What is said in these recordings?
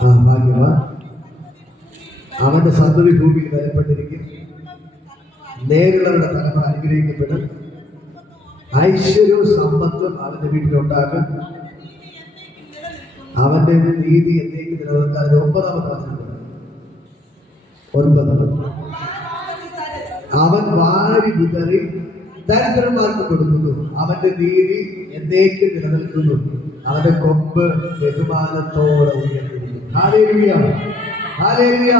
ഭാഗ്യവാൻ. അവന്റെ സന്തതി ഭൂമിയിൽ ബലപ്പെട്ടിരിക്കും. നേരിടുന്നവരുടെ തലമുറ അനുഗ്രഹിക്കപ്പെടും. ഐശ്വര്യവും സമ്പത്തും അവന്റെ വീട്ടിലുണ്ടാകും. അവന്റെ നീതി എന്നേക്ക് നിലനിർത്താൻ. അതിന് 9-ാമത്തെ വചനം. 9. അവൻ വാരി വിതറി ദരിദ്രന്മാർക്ക് കൊടുക്കുന്നു. അവന്റെ നീതി എന്നേക്ക് നിലനിൽക്കുന്നു. അവന്റെ കൊമ്പ് ബഹുമാനത്തോടെ ഉയർന്നിരിക്കുന്നു. Hallelujah, hallelujah.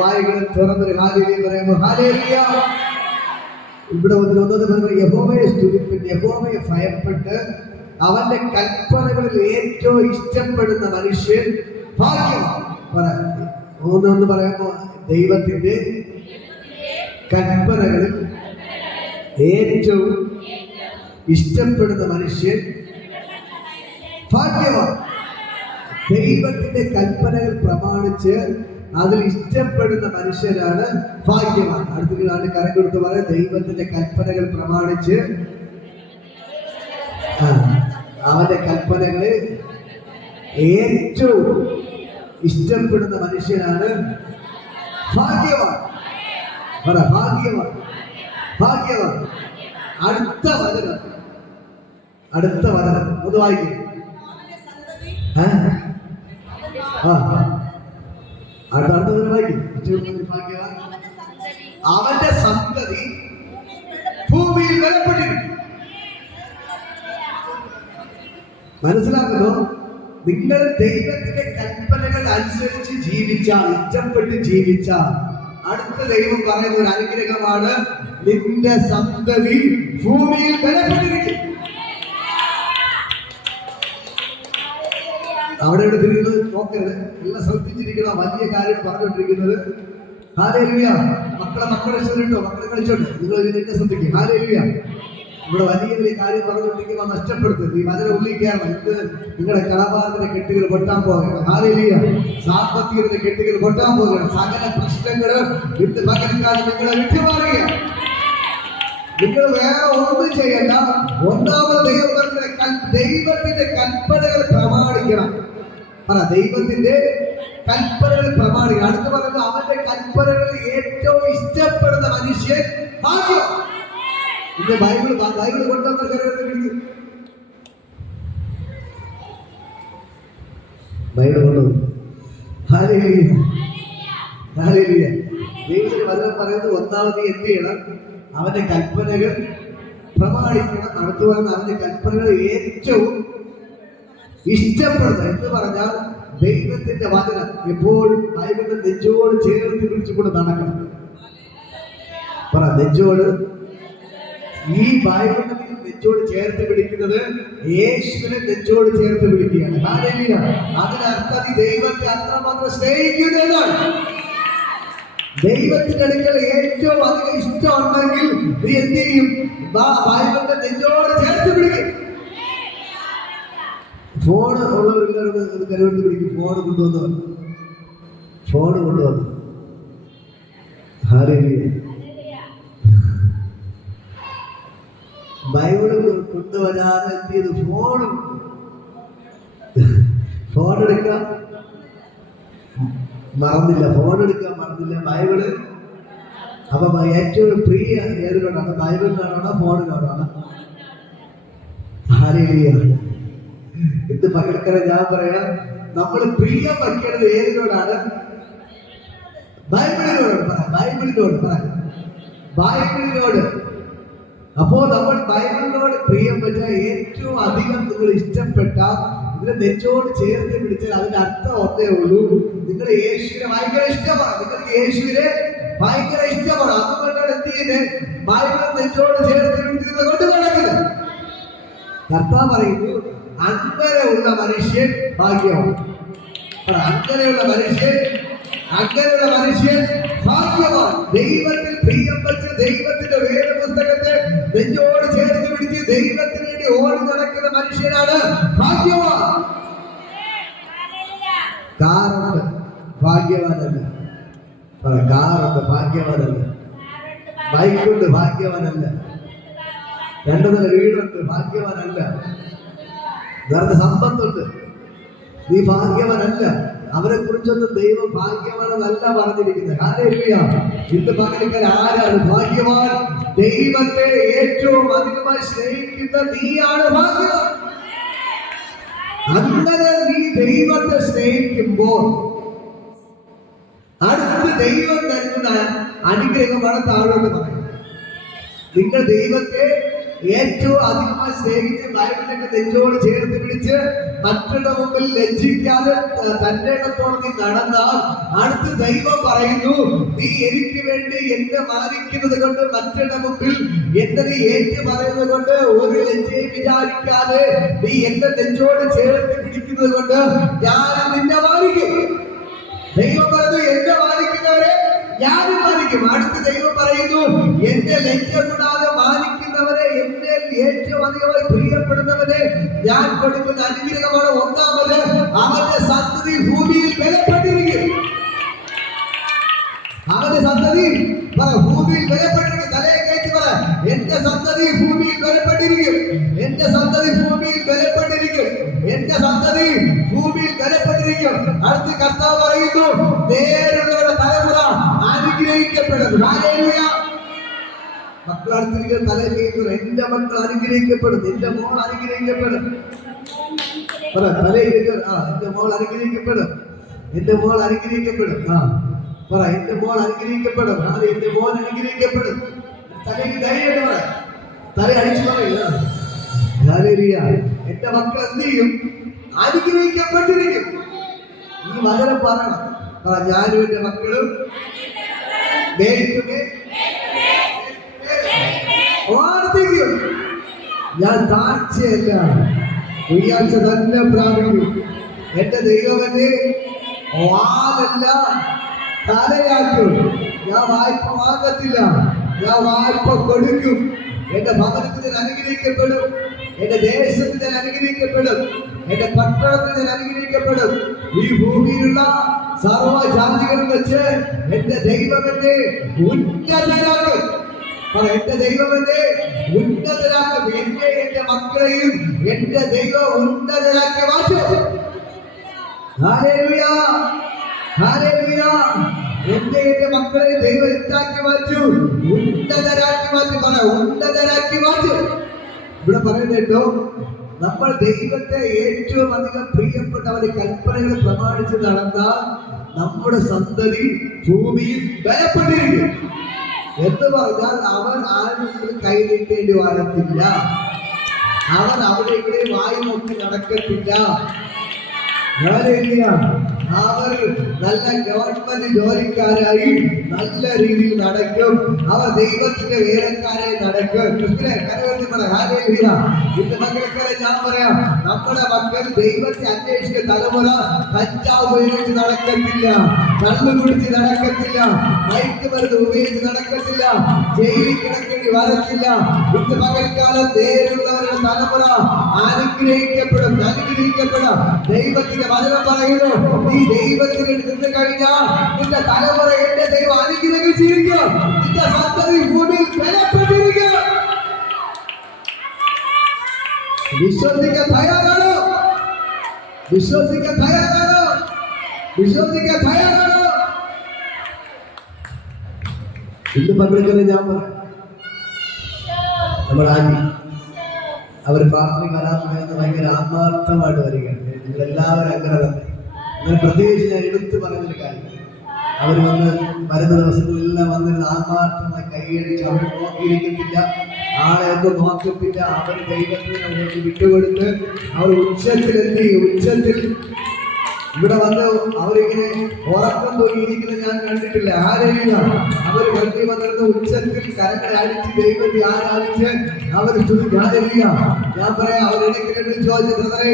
വായികളെ തുറന്നൊരു ഹല്ലേലൂയ പറയുമ്പോൾ ഹല്ലേലൂയ. ഇവിടെ വന്നിട്ട് യഹോവയെ സ്തുതിപ്പിൻ, യഹോവയെ ഭയപ്പെട്ട് അവന്റെ കൽപ്പനകളിൽ ഏറ്റവും ഇഷ്ടപ്പെടുന്ന മനുഷ്യൻ ഭാഗ്യവാൻ. ഒന്ന് പറയുമ്പോ ദൈവത്തിന്റെ കൽപ്പനകളിൽ ഏറ്റവും ഇഷ്ടപ്പെടുന്ന മനുഷ്യൻ ഭാഗ്യവാൻ. ദൈവത്തിന്റെ കൽപ്പനകൾ പ്രമാണിച്ച് അതിൽ ഇഷ്ടപ്പെടുന്ന മനുഷ്യരാണ് ഭാഗ്യവാൻ. അടുത്ത കരം കൊടുത്ത് പറയാം, ദൈവത്തിന്റെ കൽപ്പനകൾ പ്രമാണിച്ച് അവന്റെ കൽപ്പനകളെ ഏറ്റവും ഇഷ്ടപ്പെടുന്ന മനുഷ്യനാണ് ഭാഗ്യവാൻ. ഭാഗ്യവാൻ, ഭാഗ്യവാൻ. അടുത്ത വചനം ഒന്ന് വായിക്കും. അടുത്ത വായിക്കും. ഭാഗ്യവാൻ അവന്റെ സന്തതി ഭൂമിയിൽ ബലപ്പെട്ടിരിക്കും. മനസ്സിലാക്കുന്നു? നിങ്ങൾ ദൈവത്തിന്റെ കൽപ്പനകൾ അനുസരിച്ച് ജീവിച്ചാൽ, ഇഷ്ടപ്പെട്ട് ജീവിച്ചാൽ, അടുത്ത ദൈവം പറയുന്ന ഒരു അനുഗ്രഹമാണ്, നിന്റെ സന്തതി ഭൂമിയിൽ ബലപ്പെട്ടിരിക്കും. അവിടെ ഇവിടെ തിരിയുന്നത് നോക്കരുത്, എല്ലാം ശ്രദ്ധിച്ചിരിക്കണം. വലിയ കാര്യം പറഞ്ഞുകൊണ്ടിരിക്കുന്നത്. ഹല്ലേലൂയ. മക്കളെ ശ്രദ്ധിച്ചോ, മക്കളെ കളിച്ചോട്ടെ, നിങ്ങൾ ഇതിനെ ശ്രദ്ധിക്കും. ഹല്ലേലൂയ. ഇവിടെ വലിയ കാര്യം പറഞ്ഞുകൊണ്ടിരിക്കുമ്പോൾ നഷ്ടപ്പെടുത്തരുത്. ഈ വചന ഉള്ളിൽ കയറണം. ഇത് നിങ്ങളുടെ കടബാധത്തിന്റെ കെട്ടുകൾ പൊട്ടാൻ പോകുകയാണ്. ഹല്ലേലൂയ. സാമ്പത്തികത്തിന്റെ കെട്ടുകൾ പൊട്ടാൻ പോകുകയാണ്. സകല പ്രശ്നങ്ങൾ ഇന്ന് പകൽക്കാലം നിങ്ങളെ വിട്ടുമാറുകയാണ്. നിങ്ങൾ വേറെ ഒന്നും ചെയ്യണ്ട. ഒന്നാമത് ദൈവത്തിന്റെ കൽപ്പനകൾ പ്രമാണിക്കണം. ദൈവത്തിന്റെ കൽപ്പനകൾ പ്രമാണിക്കണം. അടുത്ത് പറയുന്നത് അവന്റെ കൽപ്പനകൾ ഏറ്റവും ഇഷ്ടപ്പെടുന്ന മനുഷ്യൻ ഭാഗ്യം. ഇന്ന് ബൈബിൾ കൊണ്ടുവന്ന പിടിക്കും. ബൈബിൾ കൊണ്ടുവന്നു. Hallelujah, hallelujah. ദൈവത്തിന്റെ വചനം പറയുന്നത് ഒന്നാമത് എന്ത് ചെയ്യണം? അവന്റെ കൽപ്പനകൾ പ്രമാണിക്കണം. അടുത്ത് പറയുന്ന അവന്റെ കൽപ്പനകൾ ഏറ്റവും ഇഷ്ടപ്പെടുന്ന എന്ന് പറഞ്ഞാൽ ദൈവത്തിന്റെ വചനം എപ്പോഴും ബൈബിളിന്റെ നെഞ്ചോട് ചേർത്ത് പിടിച്ചുകൊണ്ട് നടക്കണം. നെഞ്ചോട്, ഈ ബൈബിളിനെ നെഞ്ചോട് ചേർത്ത് പിടിക്കുന്നത് യേശുവിനെ നെഞ്ചോട് ചേർത്ത് പിടിക്കുകയാണ്. ഹല്ലേലൂയ. അതിനർത്ഥം നീ ദൈവത്തെ അത്രമാത്രം സ്നേഹിക്കുന്നതാണ്. ദൈവത്തിന്റെ അടുക്കൽ ഏറ്റവും അധികം ഇഷ്ടം ഉണ്ടെങ്കിൽ നീ എന്ത് ചെയ്യും? ബൈബിളിനെ നെഞ്ചോട് ചേർത്ത് പിടിക്കും. ഫോണ് ഉള്ളവരെല്ലാവരും കരുവെടുത്ത് പിടിക്കും. ഫോണ് കൊണ്ടുവന്നു. ഹല്ലേലൂയ. ബൈബിള് കൊണ്ടുവരാതെ എന്ത് ചെയ്തു? ഫോൺ എടുക്കാൻ മറന്നില്ല. ബൈബിള് അപ്പൊ ഏറ്റവും പ്രിയ ഏതിനോടാണ്? ബൈബിളിനോടാണോ ഫോണിനോടാണോ? ഹല്ലേലൂയ. ഇത് പകൽക്കര ഞാൻ പറയാം, നമ്മൾ പ്രിയം വയ്ക്കേണ്ടത് ഏതിനോടാണ്? ബൈബിളിനോട്. അപ്പോ നമ്മൾ ബൈബിളിനോട് പ്രിയം പറ്റാൻ ഏറ്റവും അധികം നിങ്ങൾ ഇഷ്ടപ്പെട്ട, ഇതിനെ നെഞ്ചോട് ചേർത്ത് പിടിച്ചാൽ അതിന്റെ അർത്ഥം ഒന്നേ ഉള്ളൂ, നിങ്ങൾ യേശുവിനെ ഭയങ്കര ഇഷ്ടമാണ്. നിങ്ങൾക്ക് യേശുവിനെ ഭയങ്കര ഇഷ്ടമാണ്. അതുകൊണ്ടാണ് എന്ത് ചെയ്യുന്നത്? ബൈബിളിനെ നെഞ്ചോട് ചേർത്ത് പിടിക്കുന്നത് കൊണ്ട് നടക്കുന്നത്. കർത്താവ് പറയുന്നു, അങ്ങനെയുള്ള മനുഷ്യൻ ഭാഗ്യമാണ്. അങ്ങനെയുള്ള മനുഷ്യൻ ഭാഗ്യവാൻ. ദൈവത്തിൽ പ്രിയം വെച്ച് ദൈവത്തിന്റെ വേദപുസ്തകത്തെ നെഞ്ചോട് ചേർത്ത് പിടിച്ച് ദൈവത്തിന് വേണ്ടി ഓടി നടക്കുന്ന മനുഷ്യനാണ് ഭാഗ്യവാൻ. കാറുണ്ട്, ഭാഗ്യവാനല്ല. കാറുണ്ട്, ഭാഗ്യവാനല്ല. ബൈക്കുണ്ട്, ഭാഗ്യവാനല്ല. 2 നില വീടുണ്ട്, ഭാഗ്യവാനല്ല. വേറെ സമ്പത്തുണ്ട്, നീ ഭാഗ്യവാനല്ല. അവരെ കുറിച്ചൊന്നും ദൈവം ഭാഗ്യവാനെന്നല്ല പറഞ്ഞിരിക്കുന്നത്. ഹല്ലേലൂയ. ഇന്ന് പകലിക്കൽ ആരാണ് ഭാഗ്യവാൻ? ദൈവത്തെ ഏറ്റവും അധികമായി സ്നേഹിക്കുന്ന നീയാണ് ഭാഗ്യവാൻ. അങ്ങനെ നീ ദൈവത്തെ സ്നേഹിക്കുമ്പോൾ അടുത്ത് ദൈവം നൽകുന്ന അനുഗ്രഹമാണ് താഴോട്ട് പറയുന്നത്. നിങ്ങൾ ദൈവത്തെ ഏറ്റവും അധികമായി സ്നേഹിച്ച് ബൈബിളിന്റെ നെഞ്ചോട് ചേർത്ത് പിടിച്ച് മറ്റുള്ള മുമ്പിൽ ലജ്ജിക്കാതെ തന്റെ ഇടത്തോടെ നീ നടന്നാൽ അടുത്ത് ദൈവം പറയുന്നു, നീ എനിക്ക് വേണ്ടി എന്നെ മാനിക്കുന്നത് കൊണ്ട് മറ്റുള്ള മുമ്പിൽ എന്നെ നീ ഏറ്റു പറയുന്നത് കൊണ്ട് ഒരു ലജ്ജയും വിചാരിക്കാതെ നീ എന്റെ നെഞ്ചോട് ചേർത്ത് പിടിക്കുന്നത് കൊണ്ട് ഞാൻ നിന്നെ മാനിക്കും. ദൈവം പറഞ്ഞു, എന്നെ മാനിക്കുന്നവരെ ഞാനും മാനിക്കും. അടുത്ത് ദൈവം പറയുന്നു, എന്റെ ലജ്ജ കൂടാതെ മാനിക്കുന്നവരെ, എന്നെ ഏറ്റവും അധികമായി പ്രിയപ്പെടുന്നവരെ ഞാൻ കൊടുക്കുന്ന അനുഗ്രഹമാണ്. ഒന്നാമത്, അവന്റെ സന്തതി ഭൂമിയിൽ ബലപ്പെട്ടിരിക്കും. അവന്റെ സന്തതി ഭൂമിയിൽ ബലപ്പെട്ടിരിക്കും. തലയെ കയറ്റി പറ, എന്റെ സന്തതി ഭൂമിയിൽ ബലപ്പെട്ടിരിക്കും. എന്റെ സന്തതി ഭൂമിയിൽ ബലപ്പെട്ടിരിക്കും. എന്റെ സന്തതി ഭൂമിയിൽ ബലപ്പെട്ടിരിക്കും. അടുത്ത് കർത്താവ് പറയുന്നു, നേരുള്ളവരുടെ തലമുറ അനുഗ്രഹിക്കപ്പെടും. ഹല്ലേലൂയ. മക്കൾ അടുത്തിരിക്കുന്ന തലയെ കയറ്റി, എന്റെ മക്കൾ അനുഗ്രഹിക്കപ്പെടും, എന്റെ മോൾ അനുഗ്രഹിക്കപ്പെടും. തലയെ കയറ്റി, എന്റെ മോൾ അനുഗ്രഹിക്കപ്പെടും, എന്റെ മോൾ അനുഗ്രഹിക്കപ്പെടും. പറ, എന്റെ മോൾ അനുഗ്രഹിക്കപ്പെടും, എന്റെ മോൻ അനുഗ്രഹിക്കപ്പെടും. തലയ്ക്ക് ധൈര്യമായിട്ട് പറ, തല അടിച്ചു പറയുക. എന്റെ മക്കൾ എന്ത് ചെയ്യും? അനുഗ്രഹിക്കപ്പെട്ടിരിക്കും. ഈ വചനം പറയണം. ഞാനും എന്റെ മക്കളും വർദ്ധിക്കും. ഞാൻ താഴ്ചയല്ല, ഉയർച്ച തന്നെ പ്രാപിക്കും. എന്റെ ദൈവമേ വാലല്ല തലയാക്കും. ഞാൻ വായ്പ വാങ്ങത്തില്ല, ഞാൻ വായ്പ കൊടുക്കും. എന്റെ ഭവനത്തിൽ ഞാൻ അനുഗ്രഹിക്കപ്പെടും, എന്റെ ദേശത്തിൽ ഞാൻ അനുഗ്രഹിക്കപ്പെടും, എന്റെ പട്ടണത്തിൽ ഞാൻ അനുഗ്രഹിക്കപ്പെടും. ഈ ഭൂമിയിലുള്ള സർവ്വജാതികളും വെച്ച് എന്റെ ദൈവം എന്നെ ഉന്നതരാക്കും. എന്റെ ദൈവം എന്നെ ഉന്നതരാക്കും. എന്നെ, എന്റെ മക്കളെയും എന്റെ ദൈവം ഉന്നതരാക്കി മാറ്റും. Hallelujah, hallelujah. എന്റെ മക്കളെ ദൈവം എന്താക്കി മാറ്റൂ? ഉന്നതരാക്കി മാറ്റും. ഉന്നതരാക്കി മാറ്റും. ഇവിടെ പറയുന്നേട്ടോ, നമ്മൾ ദൈവത്തെ ഏറ്റവും അധികം പ്രിയപ്പെട്ടവന്റെ കൽപ്പനകൾ പ്രമാണിച്ച് നടന്നാൽ നമ്മുടെ സന്തതി ഭൂമിയിൽ ബലപ്പെട്ടിരിക്കും. എന്ന് പറഞ്ഞാൽ അവൻ ആരും കൈ നീട്ടേണ്ടി വരത്തില്ല. അവൻ അവിടെ ഇവിടെ വായി നോക്കി നടക്കത്തില്ല. അവർ നല്ല ഗവൺമെന്റ് ജോലിക്കാരായി നല്ല രീതിയിൽ നടക്കും. അവർ ദൈവത്തിന്റെ വേലക്കാരായി നടക്കും. ഇന്ന് മക്കൾക്കാരെ ഞാൻ പറയാം, നമ്മുടെ മക്കൾ ദൈവത്തെ അന്വേഷിക്കുന്ന തലമുറ കഞ്ചാവ് ഉപയോഗിച്ച് നടക്കത്തില്ല, കള്ളു കുടിച്ച് നടക്കത്തില്ല, മയക്കുമരുന്ന് ഉപയോഗിച്ച് നടക്കത്തില്ല, ജയിലിൽ കിടക്കേണ്ടി വരത്തില്ല. ഇന്ന് പകൽക്കാലം നേരുള്ളവരുടെ തലമുറ അനുഗ്രഹിക്കപ്പെടും, അനുഗ്രഹിക്കപ്പെടും. ദൈവത്തിന്റെ വചനം പറയുന്നു, നീ ദൈവത്തിന് നിന്ന് കഴിഞ്ഞാൽ നിന്റെ തലമുറ എന്റെ ദൈവം അനുഗ്രഹിച്ചിരിക്കും. നിന്റെ സന്തതി ഭൂമിയിൽ ബലപ്പെട്ടിരിക്കും. വിശ്വസിക്കാൻ തയ്യാറാണോ? വിശ്വസിക്കാൻ തയ്യാറാണോ? വിശ്വസിക്കാൻ തയ്യാറാണോ? ഇന്ന് പങ്കെടുക്കുന്ന ഞാൻ പറയാം, നമ്മുടെ ആന്റി അവർ പ്രാർത്ഥന വരാമെന്ന് ഭയങ്കര ആത്മാർത്ഥമായിട്ട് വരികയാണ്. നിങ്ങളെല്ലാവരും അങ്ങനെ തന്നെ. അങ്ങനെ പ്രത്യേകിച്ച് ഞാൻ എടുത്തു പറയുന്നൊരു കാര്യം, അവർ വരുന്ന ദിവസങ്ങളെല്ലാം വന്നിരുന്ന ആത്മാർത്ഥമായി കൈയടിച്ച് അവർ നോക്കിയിരിക്കത്തില്ല, ആളെ ഒന്നും നോക്കത്തില്ല. അവർ ദൈവത്തിന് അവർക്ക് വിട്ടുകൊടുത്ത് അവർ ഉച്ചത്തിൽ ഇവിടെ വന്ന് അവരിങ്ങനെ ഉറക്കം തോന്നിയിരിക്കുന്നത് ഞാൻ കണ്ടിട്ടില്ല. ആരെയും അവർ വെറുതെ വന്നിരുന്ന ഉച്ചത്തിൽ കരങ്ങളെ അടിച്ച് ദൈവത്തെ ആരാധിച്ച് അവർ ഞാൻ പറയാം, അവരിടയ്ക്ക് ചോദിച്ചേ,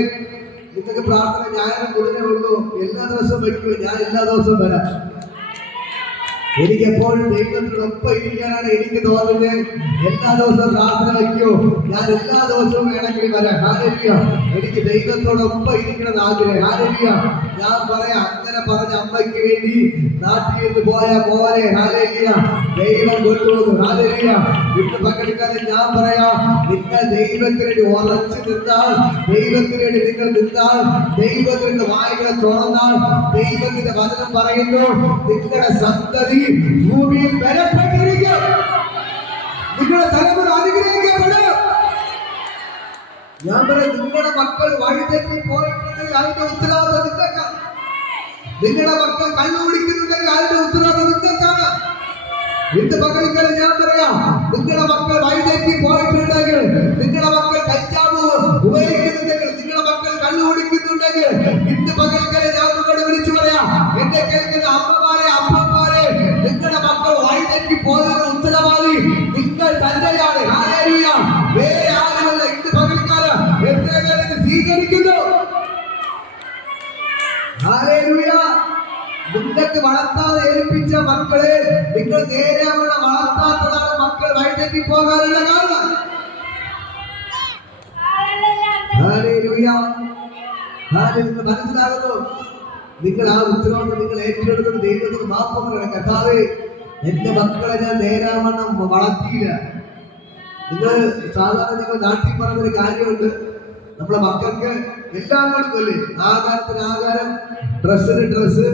നിങ്ങൾക്ക് പ്രാർത്ഥന ഞായറും കുതിരേ ഉള്ളൂ, എല്ലാ ദിവസവും വയ്ക്കുമോ? ഞാൻ എല്ലാ ദിവസവും വരാം. എനിക്ക് എപ്പോഴും ദൈവത്തിനൊപ്പം ഇരിക്കാനാണ് എനിക്ക് തോന്നുന്നത്. എല്ലാ ദിവസവും പ്രാർത്ഥന വയ്ക്കൂ. ഞാൻ എല്ലാ ദിവസവും വേണമെങ്കിൽ വരാം. ഹല്ലേലൂയ. എനിക്ക് ദൈവത്തോടൊപ്പം ഇരിക്കണം ആഗ്രഹം. ഹല്ലേലൂയ. ഞാൻ പറയാം, അങ്ങനെ പറഞ്ഞ അമ്മയ്ക്ക് വേണ്ടി നാട്ടിൽ നിന്ന് പോയ പോലെ ഹല്ലേലൂയ ദൈവം കൊണ്ടുവന്നു. ഹല്ലേലൂയ. ഇന്ന് പങ്കെടുക്കാതെ ഞാൻ പറയാം, നിങ്ങൾ ദൈവത്തിന് വേണ്ടി ഉറച്ചു നിന്നാൽ, ദൈവത്തിന് വേണ്ടി നിങ്ങൾ നിന്നാൽ, ദൈവത്തിന്റെ വായ്കൾ തുറന്നാൽ, ദൈവത്തിന്റെ വചനം പറയുന്നു, നിങ്ങളുടെ സന്തതി ഭൂമിയിൽ ബലപ്പെട്ടിരിക്കും. നിങ്ങളുടെ തലമുറ അനുഗ്രഹിക്കപ്പെടും. ഞാൻ പറയാം, നിങ്ങളുടെ മക്കൾ വഴിതെറ്റി പോയിട്ടുണ്ടെങ്കിൽ അതിന്റെ ഉത്തരവാദിത്വം നിങ്ങൾക്കാണ്. നിങ്ങളുടെ മക്കൾ കണ്ണുപിടിക്കുന്നുണ്ടെങ്കിൽ അതിന്റെ ഉത്തരവാദിത്വം നിങ്ങൾക്കാണ്. ഇന്ന് പകൽക്കാലം ഞാൻ പറയാം, നിങ്ങളുടെ മക്കൾ വഴിതെറ്റി പോയിട്ടുണ്ടെങ്കിൽ, നിങ്ങളുടെ മക്കൾ കഞ്ചാവ് ഉപയോഗിക്കുന്നുണ്ടെങ്കിൽ, നിങ്ങളുടെ മക്കൾ കണ്ണുപിടിക്കുന്നുണ്ടെങ്കിൽ, ഇന്ന് പകൽക്കാലം ഞാൻ നിങ്ങളോട് വിളിച്ചു പറയാം, എന്നെ കേൾക്കുന്ന അമ്മമാരെ, അപ്പന്മാരെ, നിങ്ങളുടെ മക്കൾ വഴിതെറ്റി പോയതിന് ഉത്തരവാദി നിങ്ങൾ തന്നെയാണ്. ഹല്ലേലൂയ. വേറെ ആരുമല്ല. ഇന്ന് പകൽക്കാലം എത്ര പേര് സ്വീകരിക്കുന്നു? ഹല്ലേലൂയ. നിങ്ങൾക്ക് വളർത്താതെ ഏൽപ്പിച്ച മക്കളെ നിങ്ങൾ നേരെയുള്ള വളർത്താത്തതാണ് മക്കൾ വഴിതെറ്റി പോകാനുള്ള കാരണം. ഹല്ലേലൂയ. ഹല്ലേലൂയ. മനസ്സിലാകുന്നു? നിങ്ങൾ ആ ഉത്തരവാദിത്വം നിങ്ങൾ ഏറ്റെടുക്കുന്ന ദൈവത്തോട് മാപ്പ് പറയണം. കർത്താവേ, എന്റെ മക്കളെ ഞാൻ നേരാവണ്ണം വളർത്തിയില്ല. നിങ്ങൾ സാധാരണ ഞങ്ങൾ നാട്ടിൽ പറഞ്ഞൊരു കാര്യമുണ്ട്, നമ്മളെ മക്കൾക്ക് എല്ലാം കൊടുക്കുമല്ലേ? ആഹാരത്തിന് ആഹാരം, ഡ്രസ്സിന് ഡ്രസ്സ്,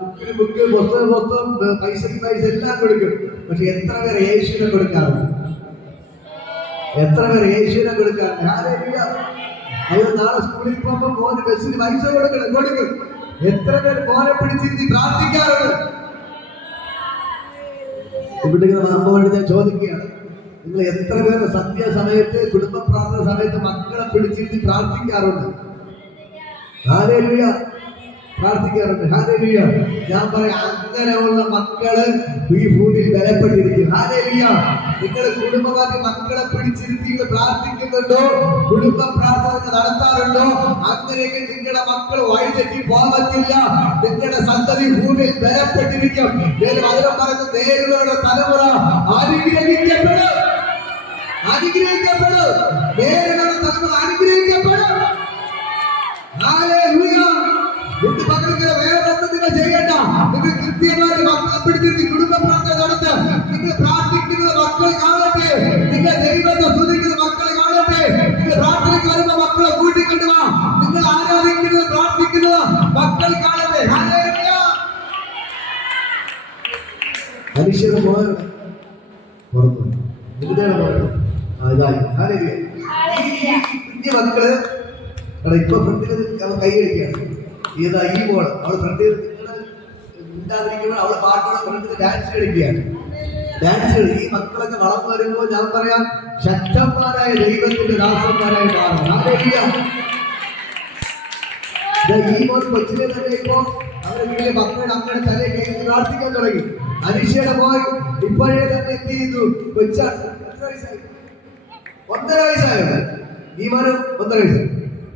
ബുക്കിന് ബുക്ക്, പുസ്തകം പുസ്തകം, പൈസക്ക് പൈസ എല്ലാം കൊടുക്കും. പക്ഷെ എത്ര പേർ യേശുവിനെ കൊടുക്കാറുണ്ട്? എത്ര പേർ യേശുവിനെ കൊടുക്കാറുണ്ട്? ഹല്ലേലൂയ. അയ്യോ, നാളെ സ്കൂളിൽ പോകുമ്പോൾ മോന് ബസ്സിന് പൈസ കൊടുക്കും. എത്ര പേർ മോനെ പിടിച്ചിരുത്തി പ്രാർത്ഥിക്കാറുണ്ട്? ഇവിടെ നമ്മ വേണ്ടി ഞാൻ ചോദിക്കുകയാണ്, നിങ്ങൾ എത്ര പേര് സന്ധ്യാസമയത്ത്, കുടുംബ പ്രാർത്ഥന സമയത്ത് മക്കളെ പിടിച്ചിരുത്തി പ്രാർത്ഥിക്കാറുണ്ട്? ഹല്ലേലൂയ. പ്രാർത്ഥിക്കാറുണ്ട്. ഹല്ലേലൂയ. ഞാൻ പറയാം, അങ്ങനെയുള്ള മക്കള് ഈ ഭൂമിയിൽ ബലപ്പെട്ടിരിക്കും. ഹല്ലേലൂയ. നിങ്ങൾ കുടുംബമാക്കി മക്കളെ പിടിച്ചിരുത്തി പ്രാർത്ഥിക്കുന്നുണ്ടോ? കുടുംബ പ്രാർത്ഥന നടത്താറുണ്ടോ? അങ്ങനെയെങ്കിൽ നിങ്ങളുടെ മക്കൾ വഴിതെറ്റി പോകത്തില്ല. നിങ്ങളുടെ സന്തതി ഭൂമിയിൽ ബലപ്പെട്ടിരിക്കും. അതിലും പറയുന്ന നേരിടുന്ന തലമുറ അനുഗ്രഹിക്കപ്പെടും. അനുഗ്രഹിക്കപ്പെടും. നേരിടുന്ന തലമുറ അനുഗ്രഹിക്കപ്പെടും. ഹല്ലേലൂയ. ഇന്ന് പകൽക്കാല വേറൊന്നും നിങ്ങൾ ചെയ്യേണ്ട. നിങ്ങൾ കൃത്യമായിട്ട് മക്കളെ പിടിച്ചിട്ട് കുടുംബ പ്രാർത്ഥന നടത്തുക. നിങ്ങൾ പ്രാർത്ഥിക്കുന്നത് മക്കൾ കാണട്ടെ. നിങ്ങൾ ദൈവത്തെ സ്തുതിക്കുന്ന മക്കളെ കാണട്ടെ. നിങ്ങൾ പ്രാർത്ഥനയ്ക്ക് വരുമ്പോൾ മക്കളെ കൂട്ടിക്കൊണ്ടുവാ. നിങ്ങൾ ആരാധിക്കുന്നത്, പ്രാർത്ഥിക്കുന്നത് മക്കൾ കാണട്ടെ. ഹല്ലേലൂയ. മനുഷ്യരെ പോയത് പുറത്തു ഇതായി. ഹല്ലേലൂയ. കുഞ്ഞു മക്കള് ഇപ്പൊ ഫ്രണ്ടിൽ കൈയടിക്കുകയാണ്. ഏതാ ഈ മോള്, അവൾ ഫ്രണ്ടിൽ മിണ്ടാതിരിക്കുമ്പോൾ അവള് പാട്ടോടെ ഫ്രണ്ടിൽ ഡാൻസ് കളിക്കുകയാണ്. ഡാൻസ് കളി. ഈ മക്കളൊക്കെ വളർന്നു വരുമ്പോൾ ഞാൻ പറയാം, ശക്തന്മാരായ ദൈവത്തിന്റെ ദാസന്മാരായി മാറും. ഹല്ലേലൂയ. ഈ മോൻ കൊച്ചിലെ തന്നെ ഇപ്പോ അവരുടെ വീട്ടിലെ മക്കളുടെ അമ്മയുടെ തലയെ കയറ്റി പ്രാർത്ഥിക്കാൻ തുടങ്ങി. അനീഷയുടെ മോൻ ഇപ്പോഴേ തന്നെ എന്ത് ചെയ്തു? കൊച്ചാണ്. എത്ര വയസ്സായി? 1.5 വയസ്സായത്. ഈ മോനും 1.5 വയസ്സ്,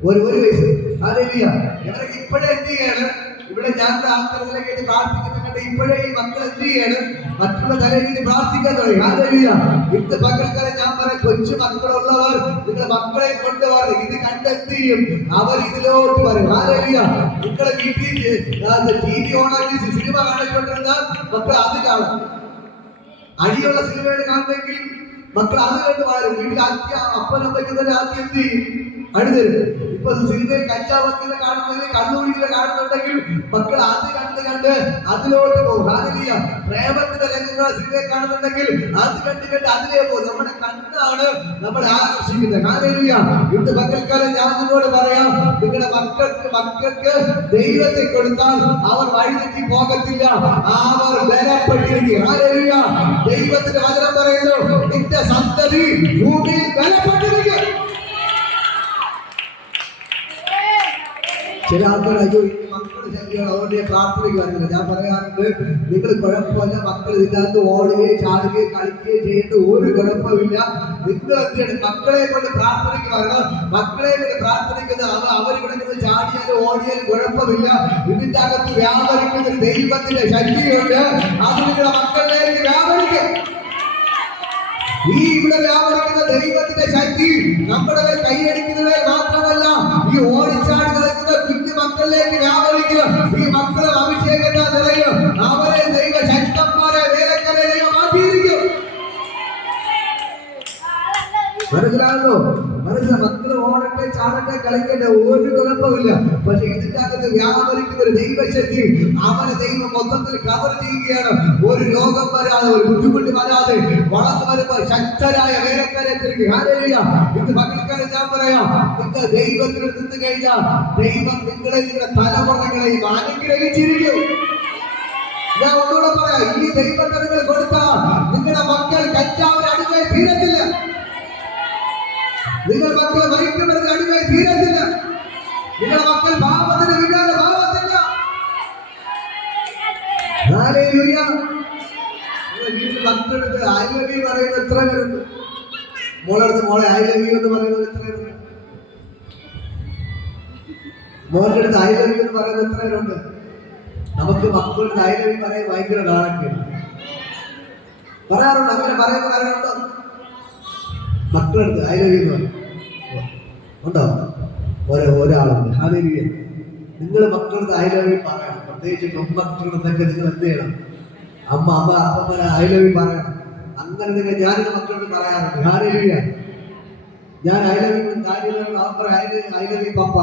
ഒരു വയസ്സ്. ഹല്ലേലൂയ. ഇവരൊക്കെ ഇപ്പോഴേ എന്ത് ചെയ്യാണ്? ഇവിടെ ഞാൻ ആൾക്കാരിലേക്ക് പ്രാർത്ഥിക്കുന്നുണ്ട്. ഇപ്പോഴേ ഈ മക്കൾ എന്ത് ചെയ്യാണ്? മറ്റുള്ള തലയിൽ പ്രാർത്ഥിക്കാൻ തുടങ്ങി. ഹല്ലേലൂയ. ഇന്ന് പകൽക്കാലം ഞാൻ പറയാം, കൊച്ചു മക്കളുള്ളവർ നിങ്ങളുടെ മക്കളെ കൊണ്ടുവരണം. ഇത് കണ്ടെന്ത് ചെയ്യും? അവർ ഇതിലോട്ട് വരും. ഹല്ലേലൂയ. നിങ്ങളെ വീട്ടിൽ TV ഓണാക്കി സിനിമ കാണിച്ചുകൊണ്ടിരുന്നാൽ മക്കൾ അത് കാണും. അടിയുള്ള സിനിമകൾ കാണുന്നെങ്കിൽ മക്കൾ അത് കണ്ട് വളരും. വീട്ടിൽ അപ്പനമ്മയ്ക്ക് തന്നെ ആദ്യം എന്ത് ചെയ്യും? അടിതരും. ഇപ്പൊ സിനിമയിൽ കഞ്ചാവത്തിനെ കാണുന്നതിന്, കണ്ണൂരിലെ കാണുന്നുണ്ടെങ്കിൽ മക്കൾ അത് കണ്ട് അതിലോട്ട് പോകും. ഹല്ലേലൂയ. പ്രേമത്തിന്റെ രംഗങ്ങൾ സിനിമയെ കാണുന്നുണ്ടെങ്കിൽ അത് കണ്ട് അതിലേ പോകും. നമ്മുടെ കണ്ണാണ് നമ്മളെ ആകർഷിക്കുന്നത്. ഹല്ലേലൂയ. ഇന്ന് പകൽക്കാലം ഞാൻ നിങ്ങളോട് പറയാം, നിങ്ങളുടെ മക്കൾക്ക് ദൈവത്തെ കൊടുത്താൽ അവർ വഴിതെറ്റി പോകത്തില്ല. അവർ ബലപ്പെട്ടിരിക്കും. ഹല്ലേലൂയ. ദൈവത്തിന്റെ വചനം പറയുന്നു, നിന്റെ സന്തതി ഭൂമിയിൽ ബലപ്പെട്ടിരിക്കും. ചില ആൾക്കാർ അയ്യോ എനിക്ക് മക്കളുടെ ശല്യമാണ് അതുകൊണ്ട് ഞാൻ പ്രാർത്ഥനയ്ക്ക് വരുന്നില്ല. ഞാൻ പറയാറുണ്ട്, നിങ്ങൾ കുഴപ്പമില്ല, മക്കൾ ഇതിനകത്ത് ഓടുകയും ചാടുകയും കളിക്കുകയും ചെയ്യേണ്ട ഒരു കുഴപ്പമില്ല. നിങ്ങൾ എന്താണ് മക്കളെ കൊണ്ട് പ്രാർത്ഥനയ്ക്ക് വരണം. മക്കളെ കൊണ്ട് പ്രാർത്ഥനയ്ക്കുന്നത് അവർ കിടക്കുന്നത് ചാടിയാലും ഓടിയാലും കുഴപ്പമില്ല. ഇതിന്റെ അകത്ത് വ്യാപരിക്കുന്ന ദൈവത്തിന്റെ ശക്തിയുണ്ട്. അത് നിങ്ങളുടെ മക്കളിലേക്ക് വ്യാപരിക്കും. ഈ ഇവിടെ വ്യാപരിക്കുന്ന ദൈവത്തിന്റെ ശക്തി നമ്മുടെ കൈയടിക്കുന്നവരെ മാത്രമല്ല, ഈ ഓടിച്ചാടി നടക്കുന്ന കുഞ്ഞു മക്കളിലേക്ക് വ്യാപരിക്കും. ഈ മക്കളെ അഭിഷേകത്താൽ നിറയും. അവരെ ദൈവ ശക്തന്മാരെ വേലക്കാരെ മാറ്റിയിരിക്കും. മനസ്സിലാകുന്നു? മനസ്സിലാ മക്കള് ഓടട്ടെ ചാടട്ടെ കളിക്കട്ടെ ഒരു കുഴപ്പമില്ല. പക്ഷെ ഇതിന്റെ അകത്ത് വ്യാപരിക്കുന്ന ഒരു ദൈവശക്തി അവനെ ദൈവം മൊത്തത്തിൽ കവർ ചെയ്യുകയാണ്. ഒരു രോഗം വരാതെ, ഒരു ബുദ്ധിമുട്ട് വരാതെ വളർന്നു വരുമ്പോൾ ശക്തരായ വേലക്കാരെ ഇത് മക്കൾക്കാരെ ഞാൻ പറയാം, നിങ്ങൾ ദൈവത്തിൽ നിന്ന് കഴിഞ്ഞാൽ ദൈവം നിങ്ങളെ നിങ്ങളുടെ തലമുറകളെയും അനുഗ്രഹിച്ചിരിക്കും. ഞാൻ ഒന്നുകൂടെ പറയാം, ഈ ദൈവത്തെ നിങ്ങൾ കൊടുത്താൽ നിങ്ങളുടെ മക്കൾ കഞ്ചാവിന് അടിമയായി തീരത്തില്ല. നിങ്ങൾ മക്കൾ വൈകുന്നവരുടെ അടിമയായി തീരത്തില്ല. നിങ്ങളുടെ മക്കൾ പാപത്തിന് വികാര ഭാവത്തില്ല. വീട്ടിൽ മക്കളെടുത്ത് ഐ ലവ് യു പറയുന്നത് എത്ര പേരുണ്ട്? മോളെടുത്ത് മോളെ ഐ ലവ് യു എന്ന് പറയുന്നത് എത്ര പേരുണ്ട്? മോളുടെ അടുത്ത് ഐ ലവ് യു എന്ന് പറയുന്നത് എത്ര പേരുണ്ട്? നമുക്ക് മക്കളുടെ ഐ ലവ് യു പറയാൻ ഭയങ്കര നാണക്കേട്. പറയാറുണ്ട്, അങ്ങനെ പറയുന്ന കാര്യമുണ്ടോ? മക്കളെടുത്ത് ഐ ലവ് യു എന്ന് പറയും ഉണ്ടോ? ഒരാളുണ്ട്. ഹല്ലേലൂയ. നിങ്ങൾ മക്കളുടെ ഐ ലവ് യു പറയണം. പ്രത്യേകിച്ച് പെൺമക്കളുടെയൊക്കെ നിങ്ങൾ എന്ത് ചെയ്യണം? അപ്പന്മാരെ ഐ ലവ് യു പറയണം. അങ്ങനെ നിങ്ങൾ ഞാനിത് മക്കളോട് പറയാറുണ്ട്. ഹല്ലേലൂയ. ഞാൻ I love you I love you പപ്പ.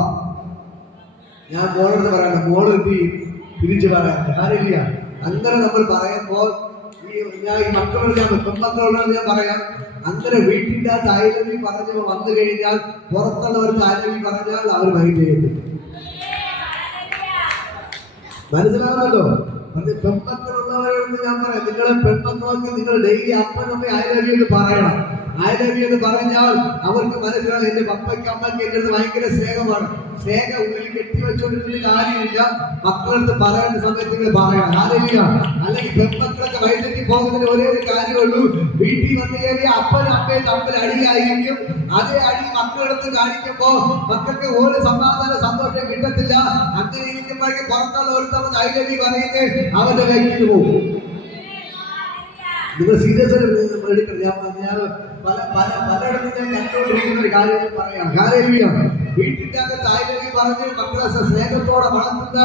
ഞാൻ മോളോട് പറയണം, മോള് എന്ത് ചെയ്യും? തിരിച്ചു പറയാറുണ്ട്. ഹല്ലേലൂയ. അങ്ങനെ നമ്മൾ പറയുമ്പോൾ ഞാൻ ഈ മക്കളോട് പെൺമക്കളോട് ഞാൻ പറയാം, അങ്ങനെ വീട്ടിൻ്റെ അകത്ത് ഐ ലവ് യു പറഞ്ഞ് വന്നു കഴിഞ്ഞാൽ പുറത്തുള്ളവർക്ക് ഐ ലവ് യു പറഞ്ഞാൽ അവർ മൈൻഡ് ചെയ്യത്തില്ല. മനസ്സിലാവുമല്ലോ? പെൺമക്കളുള്ളവരോട് ഞാൻ പറയാം, നിങ്ങളെ പെൺമക്കൾക്ക് നിങ്ങൾ ഡെയിലി അപ്പനമ്മ ഐ ലവ് യു എന്ന് പറയണം. ഐ ലവ് യു എന്ന് പറഞ്ഞാൽ അവർക്ക് മനസ്സിലാവും എന്റെ പപ്പയ്ക്ക് അമ്മയ്ക്ക് എൻ്റെ അടുത്ത് ഭയങ്കര സ്നേഹമാണ്. സ്നേഹം ഉള്ളിൽ കെട്ടിവെച്ചുകൊണ്ടിരുന്ന കാര്യമില്ല. മക്കളടുത്ത് പറയേണ്ട സമയത്ത് നിങ്ങൾ പറയണം. ഹല്ലേലൂയ. അല്ലെങ്കിൽ പെൺമക്കളൊക്കെ വഴിതെറ്റി പോകുന്നതിന് ഒരേ ഒരു കാര്യമുള്ളൂ, വീട്ടിൽ വന്നു കയറിയ അപ്പനും അമ്മയും തമ്മിൽ അടിയായിരിക്കും. അതേ അടി മക്കളെടുത്ത് കാണിക്കുമ്പോ മക്കൾക്ക് ഒരു സമാധാന സന്തോഷം കിട്ടത്തില്ല. അങ്ങനെ ഇരിക്കുമ്പോഴേക്കും പുറത്തുള്ള ഒരുത്തവൻ ഐ ലവ് യു പറയുന്നത് അവന്റെ വേഗത്തിൽ പോകും. നിങ്ങൾ സീരിയസ് എടുക്കണം. ഞാൻ പലയിടത്തും ഞാൻ കണ്ടുകൊണ്ടിരിക്കുന്ന ഒരു കാര്യം പറയാം. ഹല്ലേലൂയ. വീട്ടിന്റെ അകത്ത് ഐ ലവ് യു പറഞ്ഞ് മക്കളെ സ്നേഹത്തോടെ വളർത്തുന്ന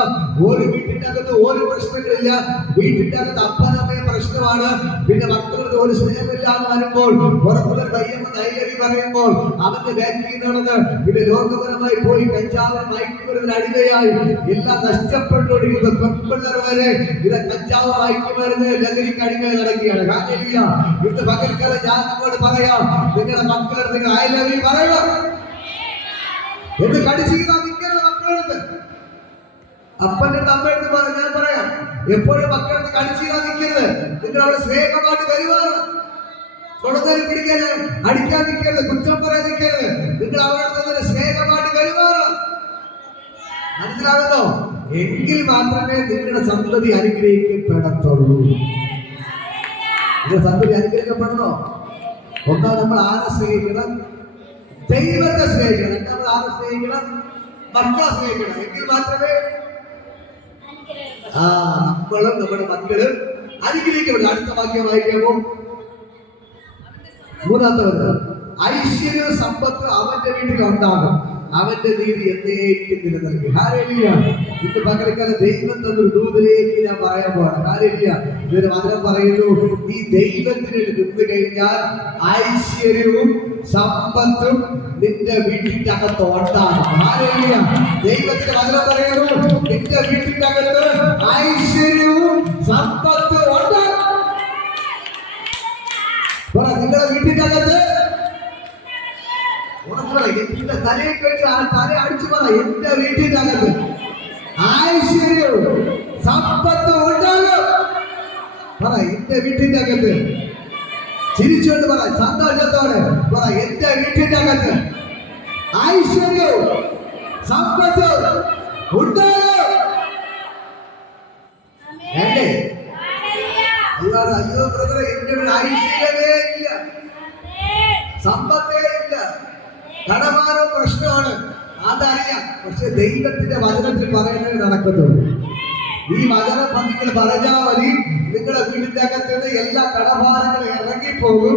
ഒരു വീട്ടിന്റെ അകത്ത് ഒരു പ്രശ്നങ്ങളില്ല. വീട്ടിന്റെ അകത്ത് അപ്പനമ്മയെ പ്രശ്നമാണ്. പിന്നെ മക്കളുടെ ഒരു സ്നേഹമില്ലാതെ വരുമ്പോൾ പുറത്തുള്ള പയ്യമ്മ ഐ ലവ് യു പറയുമ്പോൾ അവന്റെ ബാക്കിൽ നടന്ന് പിന്നെ ലോകപരമായി പോയി കഞ്ചാവിന് മയക്കുമരുന്നിന് അടിമയായി എല്ലാം നഷ്ടപ്പെട്ടുകൊണ്ടിരിക്കുന്ന പെൺപിള്ളേർ വരെ ഇത് കഞ്ചാവ് മയക്കുമരുന്ന് ലഹരിക്ക് അടിമയായി നടക്കുകയാണ്. ഹല്ലേലൂയ. ഇന്ന് പകൽക്കാലം ഞാൻ നിങ്ങളോട് പറയാം, നിങ്ങളുടെ മക്കളെടുത്ത് നിങ്ങൾ ഐ ലവ് യു പറയണം. എന്ന് കടിച്ചിരിക്കുന്ന നിൽക്കരുത് മക്കളെടുത്ത്. അപ്പൻ്റെ അടുത്ത് അമ്മയെടുത്ത് ഞാൻ പറയാം, എപ്പോഴും മക്കളെടുത്ത് കടിച്ചിരിക്കാൻ നിൽക്കരുത്. നിങ്ങൾ അവിടെ സ്നേഹമായിട്ട് പെരുമാറണം. തൊടുന്നതിന് പിടിക്കാൻ അടിക്കാൻ നിൽക്കരുത്, കുറ്റം പറയാൻ നിൽക്കരുത്. നിങ്ങൾ അവരുടെ സ്നേഹമായിട്ട് പെരുമാറണം. മനസ്സിലാകുന്നോ? എങ്കിൽ മാത്രമേ നിങ്ങളുടെ സന്തതി അനുഗ്രഹിക്കപ്പെടത്തുള്ളൂ. നിങ്ങളുടെ സന്തതി അനുഗ്രഹിക്കപ്പെടണോ? ഒന്നാം നമ്മൾ ആരെ സ്നേഹിക്കണം? ദൈവത്തെ സ്നേഹിക്കണം. രണ്ടാമത് ആരെ സ്നേഹിക്കണം? മക്കളെ സ്നേഹിക്കണം. എങ്കിൽ മാത്രമേ നമ്മളും നമ്മുടെ മക്കളും അനുഗ്രഹിക്കപ്പെടും. അടുത്ത വാക്യം വായിക്കാമോ? മൂന്നാമത്തെ, ഐശ്വര്യവും സമ്പത്തും അവന്റെ വീട്ടിൽ ഉണ്ടാകും, അവന്റെ നീതി എന്നേക്കും നിലനിൽക്കും. ഹല്ലേലൂയ. ഇന്ന് പകൽക്കാലം ദൈവം തന്നൊരു ദൂതലേക്ക് ഞാൻ പറയാൻ പോവാണ്. ഹല്ലേലൂയ. ഇതൊരു വചനം പറയുന്നു, ഈ ദൈവത്തിന് നിന്ന് കഴിഞ്ഞാൽ ഐശ്വര്യവും സമ്പത്തും നിന്റെ വീട്ടിന്റെ അകത്ത് ഉണ്ടാകും. ഹല്ലേലൂയ. ദൈവത്തിന്റെ വചനം പറയുന്നു, നിന്റെ വീട്ടിന്റെ അകത്ത് ഐശ്വര്യവും സമ്പത്തും ഉണ്ടാകും. നിങ്ങളുടെ വീട്ടിന്റെ അകത്ത് എന്റെ തലയെ കഴിച്ച് തല അടിച്ചു പറ, എന്റെ വീട്ടിന്റെ അകത്ത് ഐശ്വര്യവും സമ്പത്തും ഉണ്ടാകും. പറ, എന്റെ വീട്ടിന്റെ അകത്ത്. ചിരിച്ചുകൊണ്ട് പറ, സന്തോഷത്തോടെ പറ, എന്റെ വീട്ടിന്റെ അകത്ത് ഐശ്വര്യവും സമ്പത്തും ഉണ്ടാകും. വേണ്ടേ? അയ്യോ ബ്രദറെ, എന്റെ ഒരു ഐശ്വര്യമേ ഇല്ല, സമ്പത്തേ ഇല്ല, കടമാനോ പ്രശ്നമാണ്, അതറിയാം. പക്ഷെ ദൈവത്തിന്റെ വചനത്തിൽ പറയുന്നത് നടക്കത്തുള്ളൂ. ഈ വചനം നിങ്ങൾ പറഞ്ഞാൽ മതി, നിങ്ങളുടെ വീടിന്റെ അകത്ത് നിന്ന് എല്ലാ കടഭാരങ്ങളും ഇറങ്ങിപ്പോകും,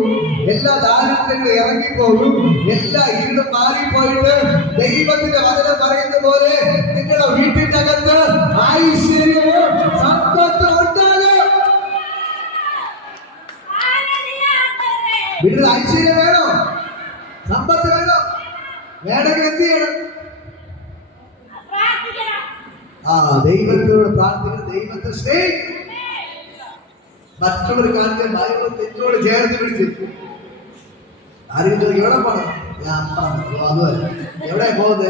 എല്ലാ ദാരിദ്ര്യങ്ങളും ഇറങ്ങിപ്പോകും, എല്ലാ ഇരുളും മാറിപ്പോയിട്ട് ദൈവത്തിന്റെ വചനം പറയുന്ന പോലെ നിങ്ങളുടെ വീട്ടിന്റെ അകത്ത് ഐശ്വര്യവും സമ്പത്തും ഉണ്ടാകും. വീട്ടിൽ ഐശ്വര്യം വേണോ? സമ്പത്ത് വേണോ? വേണമെങ്കിൽ എന്ത് ചെയ്യണം? ദൈവത്തോട് പ്രാർത്ഥിക്കണം, ദൈവത്തെ സ്നേഹിക്കണം. മറ്റുള്ളവർ കാണിച്ച ബൈബിൾ തെറ്റോട് ചേർത്ത് പിടിച്ചു. ആരെങ്കിലും ചോദിക്കും എവിടെ പോകണം? ഞാൻ അതുപോലെ എവിടെ പോകുന്നത്?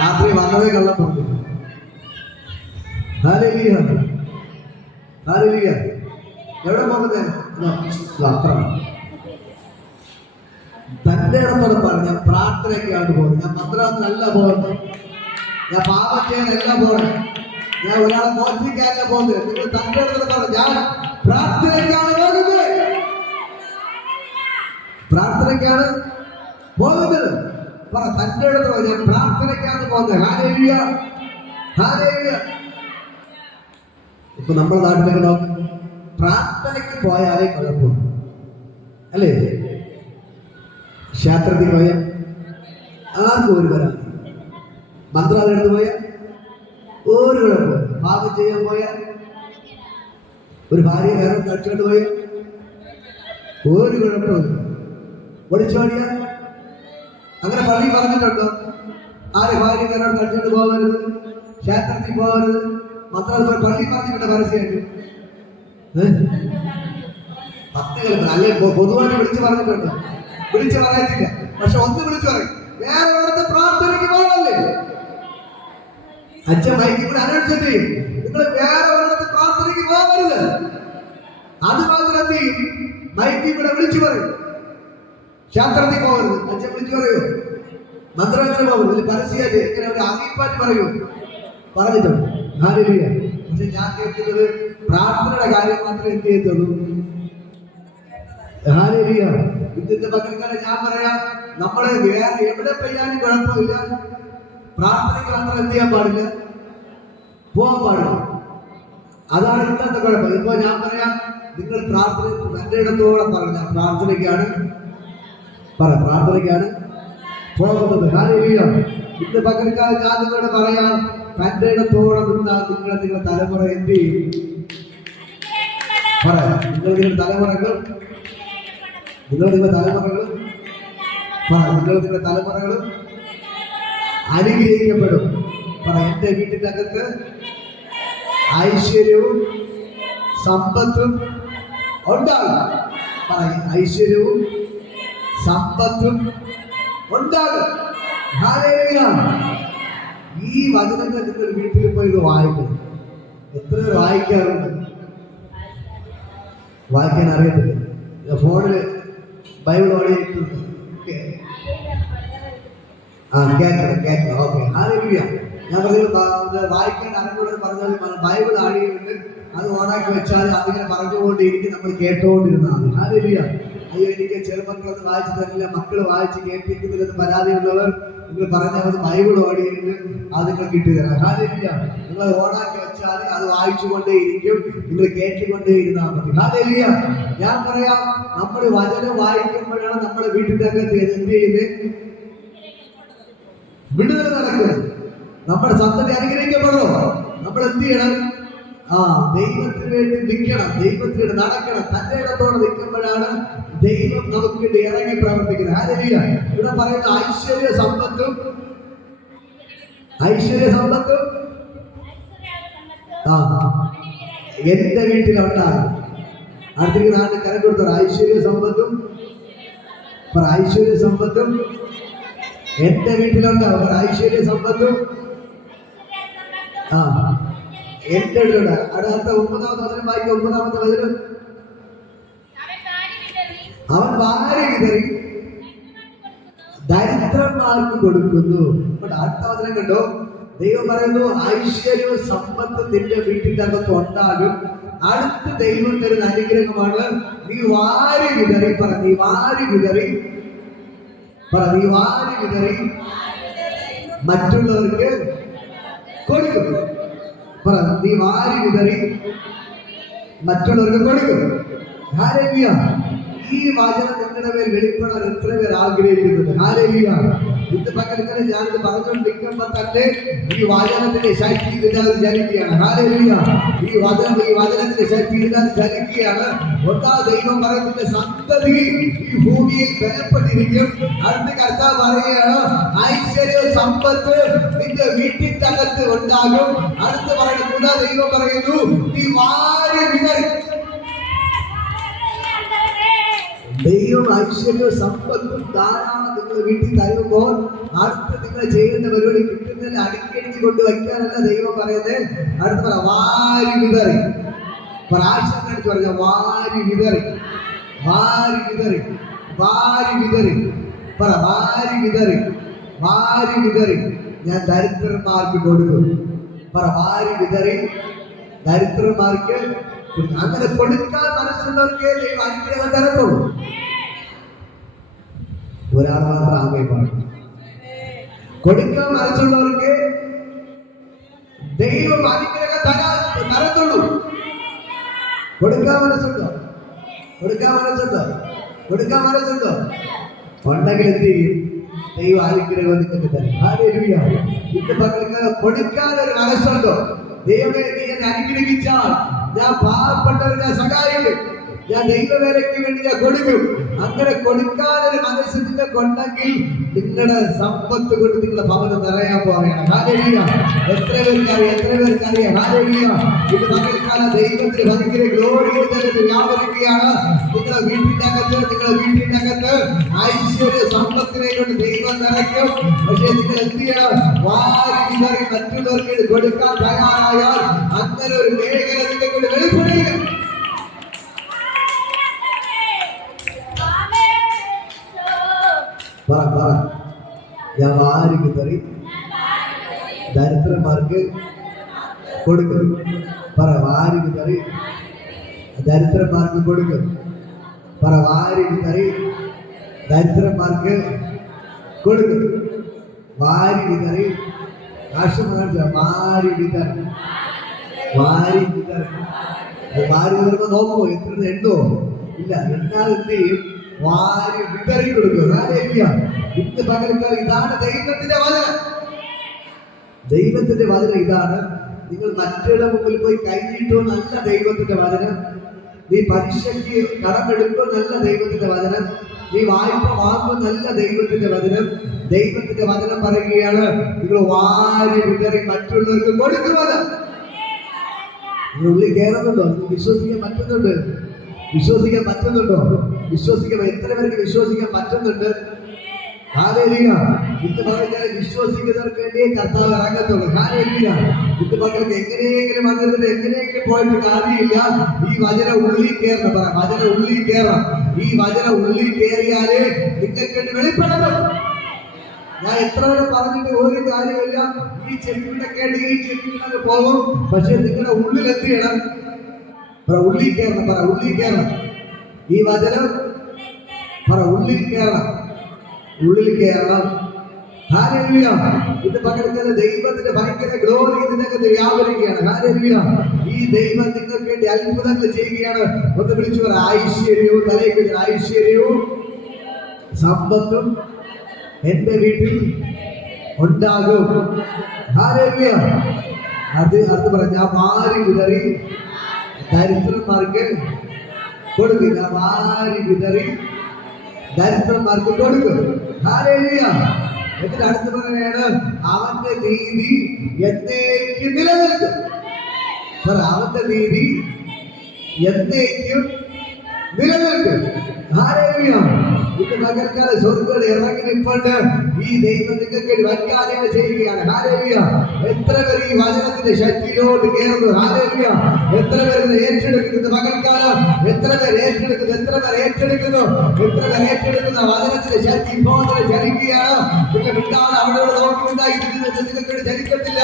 രാത്രി വന്നതേ കള്ളം പറഞ്ഞു. എവിടെ പോകുന്നത്? അക്രമം. തന്റെ ഇടത്തോടെ പറഞ്ഞ പ്രാർത്ഥനയ്ക്കാണ് പോകുന്നത്. ഞാൻ മന്ത്രത്തിനല്ല പോകുന്നത്, ഞാൻ പാപം ചെയ്യാനല്ല പോകുന്നത്, ഞാൻ ഒരാളെ മോചിപ്പിക്കാനല്ല പോകുന്നത്. നിങ്ങൾ തന്റെ ഇടത്തോടെ പറഞ്ഞു ഞാൻ പ്രാർത്ഥനയ്ക്കാണ് പോകുന്നത്, പ്രാർത്ഥനയ്ക്കാണ് പോകുന്നത്. പറ, തന്റെ ഇടത്തോടെ ഞാൻ പ്രാർത്ഥനയ്ക്കാണ് പോകുന്നത്. Hallelujah, hallelujah. ഇപ്പൊ നമ്മുടെ നാട്ടിലേക്ക് നോക്ക്, പ്രാർത്ഥനയ്ക്ക് പോയാലേ കുഴപ്പമുള്ളൂ അല്ലേ? ക്ഷേത്രത്തിൽ പോയ ആർക്കും ഒരു പരാതി, മന്ത്രാലയം എടുത്ത് പോയ ഒരു കുഴപ്പമില്ല, പാപം ചെയ്യാൻ പോയ ഒരു ഭാര്യ വേറെ കഴിച്ചുകൊണ്ട് പോയ ഒരു കുഴപ്പമില്ല, ഒളിച്ചോടിയ അങ്ങനെ പള്ളി പറഞ്ഞിട്ടുണ്ടോ? ആരെ ഭാര്യ വേറെ കഴിച്ചുകൊണ്ട് പോകരുത്, ക്ഷേത്രത്തിൽ പോകരുത്, മന്ത്രാലയം പോയി പള്ളി പറഞ്ഞിട്ടുണ്ട് പരസ്യമായിട്ട്. ഭക്തകൾ അല്ലെ പൊതുവായിട്ട് വിളിച്ചു പറഞ്ഞിട്ടുണ്ട്? വിളിച്ചു പറയത്തില്ല, പക്ഷെ ഒന്ന് വിളിച്ചു പറയും, വേറെ ഒരിടത്ത് പ്രാർത്ഥനയ്ക്ക് പോകണല്ലേ? അച്ഛൻ മൈക്ക് കൂടെ അനൗൺസ് ചെയ്യും, നിങ്ങൾ വേറെ ഒരിടത്ത് പ്രാർത്ഥനയ്ക്ക് പോകരുത്. അത് മാത്രം എന്ത് ചെയ്യും? മൈക്ക് കൂടെ വിളിച്ചു പറയും, ക്ഷേത്രത്തിൽ പോകരുത്. അച്ഛൻ വിളിച്ചു പറയൂ, മന്ത്രത്തിന് പോകരുത്, പരസ്യമായിട്ട് ഇങ്ങനെ ഒരു അറിയിപ്പാറ്റ് പറയൂ, പറഞ്ഞിട്ടുണ്ട്. ഹല്ലേലൂയ. പക്ഷെ ഞാൻ കേൾക്കുന്നത് പ്രാർത്ഥനയുടെ കാര്യം മാത്രമേ എന്ത് ചെയ്യത്തുള്ളൂ. ഹല്ലേലൂയ. ഇന്നത്തെ പകൽക്കാലം ഞാൻ പറയാം, നമ്മളെ വേറെ എവിടെ പെയ്യാനും കുഴപ്പമില്ല, പ്രാർത്ഥനയ്ക്ക് മാത്രം എന്ത് ചെയ്യാൻ പാടില്ല, പോകാൻ പാടില്ല. അതാണ് ഇന്നത്തെ കുഴപ്പം. ഇപ്പൊ ഞാൻ പറയാം, നിങ്ങൾ പ്രാർത്ഥന തന്റെ ഇടത്തോളം പറഞ്ഞ പ്രാർത്ഥനയ്ക്കാണ് പ്രാർത്ഥനയ്ക്കാണ് പോകുന്നത്. ഹല്ലേലൂയ. ഇന്ന് പകൽക്കാലം ഞാൻ നിങ്ങളോട് പറയാം, തന്റെ ഇടത്തോടെ നിന്നാൽ നിങ്ങളുടെ തലമുറ എന്ത് ചെയ്യും? പറയാം, നിങ്ങളുടെ തലമുറകൾ നിങ്ങളുടെ തലമുറകളും അനുഗ്രഹിക്കപ്പെടും. പറ, എന്റെ വീട്ടിന്റെ അകത്ത് ഐശ്വര്യവും സമ്പത്തും ഉണ്ടാകും. പറ, ഐശ്വര്യവും സമ്പത്തും ഉണ്ടാകും. ഹല്ലേലൂയ. ഈ വചനങ്ങൾ നിങ്ങൾ വീട്ടിൽ പോയി ഇത് വായിക്കണം. എത്ര പേർ വായിക്കാറുണ്ട്? വായിക്കാൻ അറിയത്തില്ല, ഫോണില് ബൈബിൾ ഓടിയിട്ടുണ്ട്. കേൾക്കണം. Okay, hallelujah. ഞാൻ പറഞ്ഞത് വായിക്കാൻ അറിഞ്ഞുകൊണ്ട് പറഞ്ഞാൽ ബൈബിൾ ആടിയുണ്ട്, അത് ഓണാക്കി വെച്ചാൽ അതിങ്ങനെ പറഞ്ഞുകൊണ്ടിരിക്കും, നമ്മൾ കേട്ടുകൊണ്ടിരുന്നാൽ. ഹല്ലേലൂയ. അയ്യോ, എനിക്ക് ചെറുമക്കളൊന്നും വായിച്ചു തരില്ല, മക്കൾ വായിച്ച് കേൾപ്പിക്കുന്നില്ലെന്ന് പരാതിയുള്ളവർ നിങ്ങൾ പറഞ്ഞാൽ അത് ബൈബിൾ ഓടിയുണ്ട്, അത് നിങ്ങൾ കിട്ടിത്തരാം. ഹല്ലേലൂയ. നിങ്ങൾ ഓണാക്കി വെച്ചാൽ അത് വായിച്ചുകൊണ്ടേയിരിക്കും, നിങ്ങൾ കേട്ടുകൊണ്ടേയിരുന്നാൽ മതി. ഹല്ലേലൂയ. ഞാൻ പറയാം, നമ്മൾ വചനം വായിക്കുമ്പോഴാണ് നമ്മുടെ വീട്ടിന്റെ അകത്ത് എന്ത് ചെയ്യുന്നത്? വിടുതൽ നടക്കുന്നത്. നമ്മുടെ സന്തതി അനുഗ്രഹിക്കപ്പെടണോ? നമ്മൾ എന്ത് ചെയ്യണം? ദൈവത്തിന് വേണ്ടി നിൽക്കണം, ദൈവത്തിന് വേണ്ടി നടക്കണം. തന്റെ ഇടത്തോടെ നിൽക്കുമ്പോഴാണ് ദൈവം നമുക്ക് വേണ്ടി ഇറങ്ങി പ്രവർത്തിക്കുന്നത്. ഹല്ലേലൂയ. ഇവിടെ പറയുന്ന ഐശ്വര്യ സമ്പത്തും എന്റെ വീട്ടിലുണ്ടാകും. അടുത്തേക്ക് നാട്ടിൽ കരം കൊടുത്തോ. ഐശ്വര്യ സമ്പത്തും എന്റെ വീട്ടിലുണ്ടാവും. ഐശ്വര്യ സമ്പത്തും എന്റെ വീട്ടിലുണ്ട്. അടുത്ത 9-ാമത്തെ വചനം വായിക്കും. 9-ാമത്തെ വചനം, അവൻ വാരി വിതറി ദരിദ്രന്മാർക്ക് കൊടുക്കുന്നു. അടുത്ത വചനം കണ്ടോ? ദൈവം പറയുന്നു ഐശ്വര്യവും സമ്പത്തും നിന്റെ വീട്ടിന്റെ അകത്ത് ഉണ്ടാകും. അടുത്ത ദൈവം തരുന്ന അനുഗ്രഹമാണ് നീ വാരി വിതറി. പറ നീ വാരി വിതറി. പറ നീ വാരി വിതറി മറ്റുള്ളവർക്ക് കൊടുക്കും. പറ നീ വാരി വിതറി മറ്റുള്ളവർക്ക് കൊടുക്കും. ഹല്ലേലൂയ. ഈ വചനം നിങ്ങളുടെ മേൽ വെളിപ്പെടാൻ എത്ര പേർ ആഗ്രഹിക്കുന്നുണ്ട്? ഹല്ലേലൂയ. ഇന്ന് പകൽക്കാലം ഞാനിത് പറഞ്ഞുകൊണ്ടിരിക്കുമ്പോൾ തന്നെ ഈ വചനത്തിന്റെ ശക്തി ഇതിനകത്ത് ജനിക്കുകയാണ്. ഹല്ലേലൂയ. ഈ വചനത്തിന്റെ ശക്തി ഇതിനകത്ത് ജനിക്കുകയാണ്. ഒന്നാം ദൈവം പറയുന്ന സന്തതി ഈ ഭൂമിയിൽ ബലപ്പെട്ടിരിക്കും. അടുത്ത കർത്താവ് പറയുകയാണ് ഐശ്വര്യവും സമ്പത്ത് നിന്റെ വീട്ടിന്റെ അകത്ത് ഉണ്ടാകും. അടുത്ത് പറയുന്ന ദൈവം പറയുന്നു നീ വാരി വിതറി. ദൈവം ഐശ്വര്യവും സമ്പത്തും ധാരാളം നിങ്ങൾ വീട്ടിൽ തരുമ്പോൾ അടുത്ത് നിങ്ങൾ ചെയ്യേണ്ട പരിപാടി കിട്ടുന്നതിൽ അടുക്കി കൊണ്ടുവയ്ക്കാനല്ല ദൈവം പറയുന്നത്. അടുത്ത് പറ വാരി വിതറി. പ്രാവശ്യം കാണിച്ച് പറഞ്ഞ വാരി വിതറി. വാരി വിതറി. വാരി വിതറി. പറ വാരി വിതറി. വാരി വിതറി ഞാൻ ദരിദ്രന്മാർക്ക് കൊടുക്കും. പറ വാരി വിതറി ദരിദ്രന്മാർക്ക്. അങ്ങനെ കൊടുക്കാൻ മനസ്സുള്ളവർക്കേ ദൈവം അനുഗ്രഹം തരത്തുള്ളൂ. ഒരാൾ മാത്രം ആകെ പറഞ്ഞു കൊടുക്കാൻ മനസ്സുള്ളവർക്ക് ദൈവം അനുഗ്രഹം തരത്തുള്ളൂ. കൊടുക്കാൻ മനസ്സുണ്ടോ? കൊടുക്കാൻ മനസ്സുണ്ടോ? കൊടുക്കാൻ മനസ്സുണ്ടോ? ഉണ്ടെങ്കിൽ എന്ത് ചെയ്യും? ദൈവം അനുഗ്രഹം നിങ്ങൾക്ക് തരും. ഹല്ലേലൂയ. ഇന്ന് പകൽക്കാലം കൊടുക്കാൻ ഒരു മനസ്സുണ്ടോ? ദൈവമേ നീ എന്നെ അനുഗ്രഹിച്ചാൽ ഞാൻ പാവപ്പെട്ടവരെ സഹായിക്കും. ഞാൻ ദൈവവേലയ്ക്ക് വേണ്ടി ഞാൻ കൊടുക്കും. അങ്ങനെ കൊടുക്കാനൊരു മനസ്സ് നിങ്ങൾക്ക് ഉണ്ടെങ്കിൽ നിങ്ങളുടെ സമ്പത്ത് കൊണ്ട് നിങ്ങളുടെ ഭവനം നിറയാൻ പോവുകയാണ്. ഹല്ലേലൂയ. എത്ര പേർക്കറിയാം? എത്ര പേർക്കറിയാം? ഹല്ലേലൂയ. ഇത് പകൽക്കാലം ദൈവത്തിന് ഭയങ്കര ഗ്ലോറി വ്യാപരിക്കുകയാണ്. നിങ്ങളുടെ വീട്ടിന്റെ അകത്ത് ഐശ്വര്യ സമ്പത്തിനെ കൊണ്ട് ദൈവം നിറയ്ക്കും. പക്ഷേ നിങ്ങൾ എന്ത് ചെയ്യണം? വാരി വിതറി മറ്റുള്ളവർക്ക് കൊടുക്കാൻ തയ്യാറായാൽ അങ്ങനെ ഒരു മേഖല നിങ്ങൾക്ക് വെളിപ്പെടുക. ഞാൻ വാരി വിതറി ദരിദ്രന്മാർക്ക് കൊടുക്കും. പറ വാരി വിതറി ദരിദ്രന്മാർക്ക് കൊടുക്കും. പറ വാരി വിതറി ദരിദ്രന്മാർക്ക് കൊടുക്കും. വാരി വിതറി വാരി വിതറി. വാരി വിതറി. വാരി വിതറുമ്പോ നോക്കോ എത്ര എണ്ണോ ഇല്ല. എന്നാൽ എന്ത് ചെയ്യും? വാരി വിതറി കൊടുക്കും. ഇന്ന് പകൽക്കാലം ഇതാണ് ദൈവത്തിന്റെ വചനം. ദൈവത്തിന്റെ വചനം ഇതാണ്. നിങ്ങൾ മറ്റൊരു മുമ്പിൽ പോയി കൈനീട്ടോ നല്ല ദൈവത്തിന്റെ വചനം. നീ പരീക്ഷയ്ക്ക് കടമെടുക്കോ നല്ല ദൈവത്തിന്റെ വചനം. നീ വായ്പ വാങ്ങോ നല്ല ദൈവത്തിന്റെ വചനം. ദൈവത്തിന്റെ വചനം പറയുകയാണ് നിങ്ങൾ വാരി വിതറി മറ്റുള്ളവർക്ക് കൊടുക്കുവാണ്. നിങ്ങൾ ഉള്ളിൽ കയറുന്നുണ്ടോ? നിങ്ങൾ വിശ്വസിക്കാൻ പറ്റുന്നുണ്ട്? വിശ്വസിക്കാൻ പറ്റുന്നുണ്ടോ? വിശ്വസിക്കാൻ എത്ര പേർക്ക് വിശ്വസിക്കാൻ പറ്റുന്നുണ്ട്? ഹല്ലേലൂയ. ഇന്ന് പകൽക്കാലം വിശ്വസിക്കുന്നവർക്ക് വേണ്ടിയേ കർത്താവ് ഇറങ്ങത്തുള്ളൂ. ഹല്ലേലൂയ. ഇന്ന് പകൽക്ക് എങ്ങനെയെങ്കിലും വന്നിട്ട് എങ്ങനെയെങ്കിലും പോയിട്ട് കാര്യമില്ല. ഈ വചനം ഉള്ളിൽ കയറണം. പറ വചനം ഉള്ളിൽ കയറണം. ഈ വചനം ഉള്ളിൽ കയറിയാലേ നിങ്ങൾക്ക് വെളിപ്പെടണം. ഞാൻ എത്ര പേരെ പറഞ്ഞിട്ട് ഒരു കാര്യമില്ല. ഈ ചെവിയുടെ കേട്ട് ഈ ചെവിയിലൊക്കെ പോകും. പക്ഷെ നിങ്ങളുടെ ഉള്ളിൽ എന്ത് ചെയ്യണം? പറ ഉള്ളിൽ കയറണം. പറ ഉള്ളിൽ കയറണം. ഈ വചനം പറ ഉള്ളിൽ കയറണം. ഉള്ളിൽ കയറണം. ഹല്ലേലൂയ. ഇത് പകൽക്കാലം ദൈവത്തിന്റെ ഭയങ്കര ഗ്ലോറി ഇതിനകത്ത് വ്യാപരിക്കുകയാണ്. ഹല്ലേലൂയ. ഈ ദൈവം നിങ്ങൾക്ക് വേണ്ടി അത്ഭുതങ്ങൾ ചെയ്യുകയാണ്. ഒന്ന് വിളിച്ചു പറ ഐശ്വര്യവും തലയിൽ ഐശ്വര്യവും സമ്പത്തും എന്റെ വീട്ടിൽ ഉണ്ടാകും. ഹല്ലേലൂയ. അത് പറഞ്ഞ വാരി വിതറി ദരിദ്രന്മാർക്ക് കൊടുക്കുക. വാരി വിതറി ദരിദ്രന്മാർക്ക് കൊടുക്കും. ഹല്ലേലൂയ. എന്നിട്ട് അടുത്ത് പറയുകയാണ് അവന്റെ നീതി എന്നേക്കും നിലനിൽക്കും. അവന്റെ നീതി എന്നേക്കും നിലനിൽക്കും. ഹല്ലേലൂയ. ഇന്ന് പകൽക്കാല സ്വർഗ്ഗം ഇറങ്ങി നിൽപ്പുണ്ട്. ഈ ദൈവം നിങ്ങൾക്ക് വൻകാര്യങ്ങൾ ചെയ്യുകയാണ്. ഹല്ലേലൂയ. എത്ര പേർ ഈ വചനത്തിന്റെ ശക്തിയിലോട്ട് കയറുന്നു? ഹല്ലേലൂയ. എത്ര പേർ ഏറ്റെടുക്കുന്നത് പകൽക്കാലം? എത്ര പേർ ഏറ്റെടുക്കുന്നു? എത്ര പേർ ഏറ്റെടുക്കുന്നു? എത്ര പേർ ഏറ്റെടുക്കുന്ന വചനത്തിന്റെ ശക്തി ഇപ്പോൾ ചലിക്കുകയാണ്. നിങ്ങൾ വിട്ടാണ് അവിടെ നോക്കുന്നുണ്ടായി നിങ്ങൾക്ക് ചലിക്കത്തില്ല.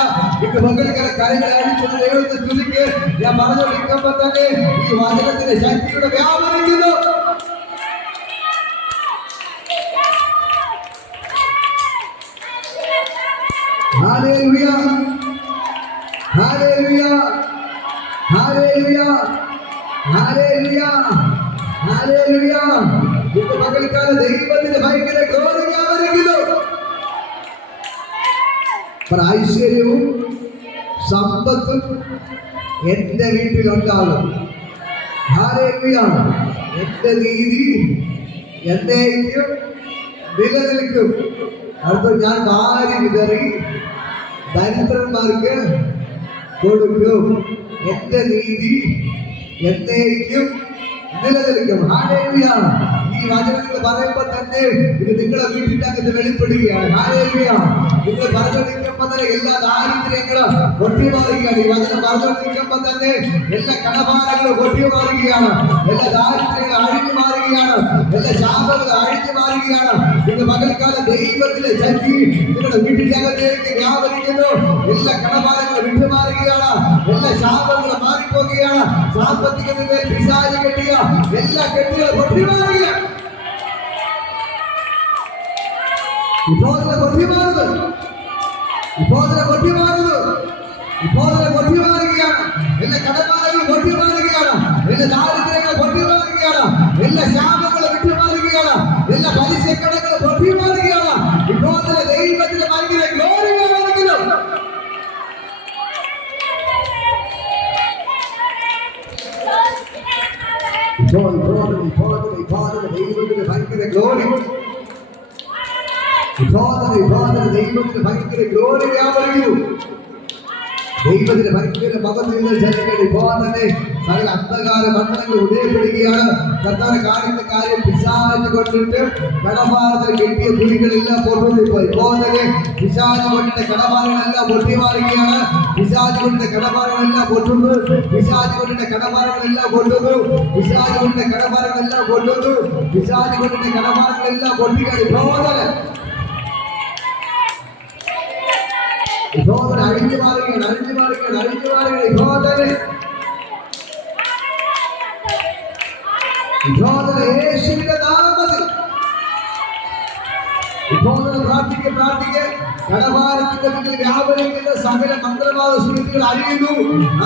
ഇത് പകൽക്കാല കാര്യങ്ങളെ അടിച്ചുള്ള ദൈവത്തെ സ്തുതിക്ക്. ഞാൻ പറഞ്ഞുകൊണ്ടിരിക്കുമ്പോൾ തന്നെ ഈ വചനത്തിന്റെ ശക്തിയുടെ വ്യാപരിക്കുന്നു. Hallelujah. Hallelujah. Hallelujah. Hallelujah. Hallelujah. ഇത് പകൽക്കാല ദൈവത്തിന്റെ ഭയങ്കര ഗ്ലോറി വ്യാപരിക്കുന്നു. ഐശ്വര്യവും സമ്പത്തും എന്റെ വീട്ടിലുണ്ടാകും. ഹല്ലേലൂയ. എന്റെ നീതി എന്നേക്കും നിലനിൽക്കും. അടുത്ത ഞാൻ വാരി വിതറി ദരിദ്രന്മാർക്ക് കൊടുക്കും. എന്റെ നീതി എന്നേക്കും നിലനിൽക്കും. ഹല്ലേലൂയ. ഈ വചനങ്ങൾ പറയുമ്പോൾ തന്നെ ഇത് നിങ്ങളുടെ വീട്ടിനകത്ത് വെളിപ്പെടുകയാണ്. ഹല്ലേലൂയ. നിങ്ങൾ പറഞ്ഞുകൊണ്ടിരിക്കുമ്പോൾ തന്നെ എല്ലാ ദാരിദ്ര്യങ്ങളും പൊട്ടിമാറുകയാണ്. ഈ വചനം പറഞ്ഞുകൊണ്ടിരിക്കുമ്പോൾ തന്നെ എല്ലാ കടഭാരങ്ങളും പൊട്ടിമാറുകയാണ്. എല്ലാ ദാരിദ്ര്യങ്ങളും അഴിഞ്ഞു മാറുകയാണ്. എല്ലാ ശാപങ്ങളും അഴിഞ്ഞു മാറുകയാണ്. ഇന്ന് പകൽക്കാല ദൈവത്തിലെ ശക്തി നിങ്ങളുടെ വീട്ടിനകത്തേക്ക് വ്യാപരിക്കുന്നു. എല്ലാ കടഭാരങ്ങളും വിട്ടുമാറുകയാണ്. എല്ലാ ശാപങ്ങളും മാറിപ്പോകുകയാണ്. സാമ്പത്തികത്തിന്റെ പിശാച് കെട്ടിയ എല്ലാ കെട്ടുകളും പൊട്ടിമാറുകയാണ്. ഇപ്പോൾ പൊട്ടിമാറുന്നു. എല്ലാ കടമാലകളും പൊട്ടിമാറുകയാണ്. എല്ലാ ദാരിദ്ര്യങ്ങളും പൊട്ടിമാറുകയാണ്. എല്ലാ ശാപങ്ങളും വിട്ടുമാറുകയാണ്. എല്ലാ പലിശക്കടങ്ങളും പൊട്ടിമാറുകയാണ്. ഇപ്പോൾ ദൈവത്തിന്റെ ഭയങ്കര ഗ്ലോറി വ്യാപരിക്കുന്നു. ദൈവത്തിന്റെ ഭയങ്കര ഗ്ലോറി. ദൈവത്തിന് ഭയങ്കര ഗ്ലോറി വ്യാപരിക്കുന്നു. ദൈവത്തിന് ഭയങ്കര മകത്തിൽ ജനങ്ങൾ ഇപ്പോൾ തന്നെ സകല അന്ധകാര മണ്ഡലങ്ങൾ ഉദയപ്പെടുകയാണ്. കർത്താവ് കാണിക്കുന്ന കാര്യം പിശാച് കൊണ്ടിട്ട് കടഭാരത്തിൽ കെട്ടിയ പുലികളെല്ലാം പൊട്ടുപോയി. ഇപ്പോൾ തന്നെ പിശാച് കൊണ്ടിട്ട് കടഭാരങ്ങളെല്ലാം പൊട്ടിമാറുകയാണ്. പിശാച് കൊണ്ടിട്ട് കടഭാരങ്ങളെല്ലാം പൊട്ടുന്നു. പിശാച് കൊണ്ടിട്ട് കടഭാരങ്ങളെല്ലാം പൊട്ടുന്നു. പിശാച് കൊണ്ടിട്ട് കടഭാരങ്ങളെല്ലാം പൊട്ടുന്നു. പിശാച് കൊണ്ടിട്ട് കടഭാരങ്ങളെല്ലാം പൊട്ടിയാണ്. ഇപ്പോൾ അഴിഞ്ഞു മാറുകയാണ്. യേശുവിന്റെ നാമത്തിൽ പ്രാർത്ഥിക്കുക. കടഭാരത്തിന്റെ മുന്നിൽ വ്യാപരിക്കുന്ന സകല മന്ത്രവാദ ശക്തികൾ അഴിയുന്നു.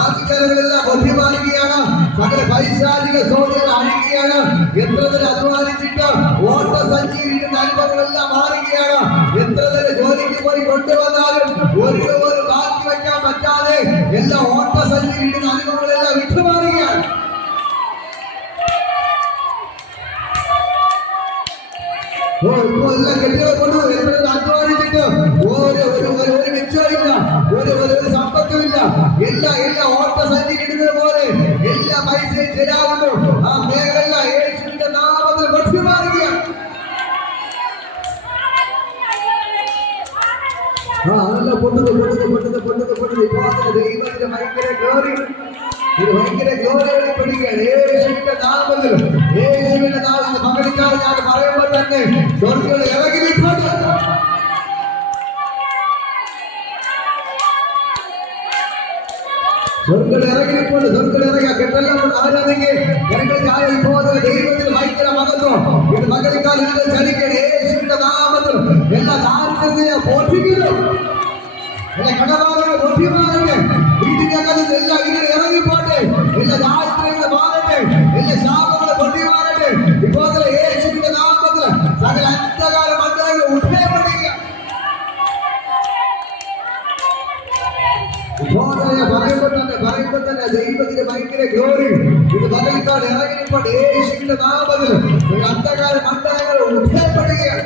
ആധികാരികളെല്ലാം ബോധ്യമാറുകയാണ്. സകല പൈശാചിക ചോദ്യങ്ങൾ അഴിയുകയാണ്. എത്ര തന്നെ അധ്വാനിച്ചിട്ട് ഓട്ടസഞ്ചിയിലിരുന്ന അനുഭവങ്ങളെല്ലാം മാറുകയാണ്. എത്ര തന്നെ ജോലിക്ക് പോയി കൊണ്ടുവന്നാലും ഒരു ബാക്കി വയ്ക്കാൻ പറ്റാതെ എല്ലാ ഓട്ടസഞ്ചിയിലിരുന്ന അനുഭവങ്ങളെല്ലാം വിട്ടുമാറുകയാണ്. എല്ലാം കെട്ടികളെ കൊണ്ടുപോകും. എത്ര അധ്വാനിച്ചിട്ട് ഒരു മെച്ചമില്ല, ഒരു സമ്പത്തുമില്ല. എല്ലാ ഓട്ടസഞ്ചി ഇടുന്നത് പോലെ എല്ലാ പൈസയും ശരിയാവുന്നു. ആ മേഖല യേശുവിന്റെ നാമത്തിൽ ഭക്ഷ്യമാറുകയാണ്. അതെല്ലാം പൊട്ടുന്നു. ദൈവത്തിന്റെ ഭയങ്കര ഗ്ലോറി. ഇത് ഭയങ്കര ഗ്ലോറി വെളിപ്പെടുകയാണ്. യേശുവിന്റെ നാമത്തിൽ പകലിക്കാതെ ഞാൻ പറയുമ്പോൾ തന്നെ സ്വർഗ്ഗങ്ങൾ ഇറങ്ങി നിൽക്കുന്നു. സ്വർഗ്ഗങ്ങൾ ഇറങ്ങി കെട്ടെല്ലാം ആരാണെങ്കിൽ ഇപ്പോൾ ദൈവത്തിന് ഭയങ്കര മഹത്വം. ഇത് പകലിക്കാലം ചലിക്കണം. യേശുവിന്റെ നാമത്തിൽ എല്ലാ ദാരിദ്ര്യത്തെയും പോഷിക്കുന്നു. എല്ലാ കടഭാരങ്ങളും പൊട്ടിമാറട്ടെ. വീട്ടിനകത്ത് എല്ലാം ഇങ്ങനെ ഇറങ്ങിപ്പോട്ടെ. എല്ലാ ദാരിദ്ര്യങ്ങളും മാറട്ടെ. എല്ലാ ശാപങ്ങളും പൊട്ടിമാറട്ടെ. ഇപ്പോൾ യേശുവിന്റെ നാമത്തിൽ സകല അന്ധകാര മണ്ഡലങ്ങൾ ഉദ്ധരിക്കപ്പെടുക. പറയുമ്പോൾ തന്നെ ദൈവത്തിന്റെ ഭയങ്കര ഗ്ലോറി. ഇത് പകൽക്കാട് ഇറങ്ങിപ്പോൾ യേശുവിന്റെ നാമത്തിൽ അന്ധകാര മണ്ഡലങ്ങൾ ഉദ്ധരിക്കപ്പെടുകയാണ്.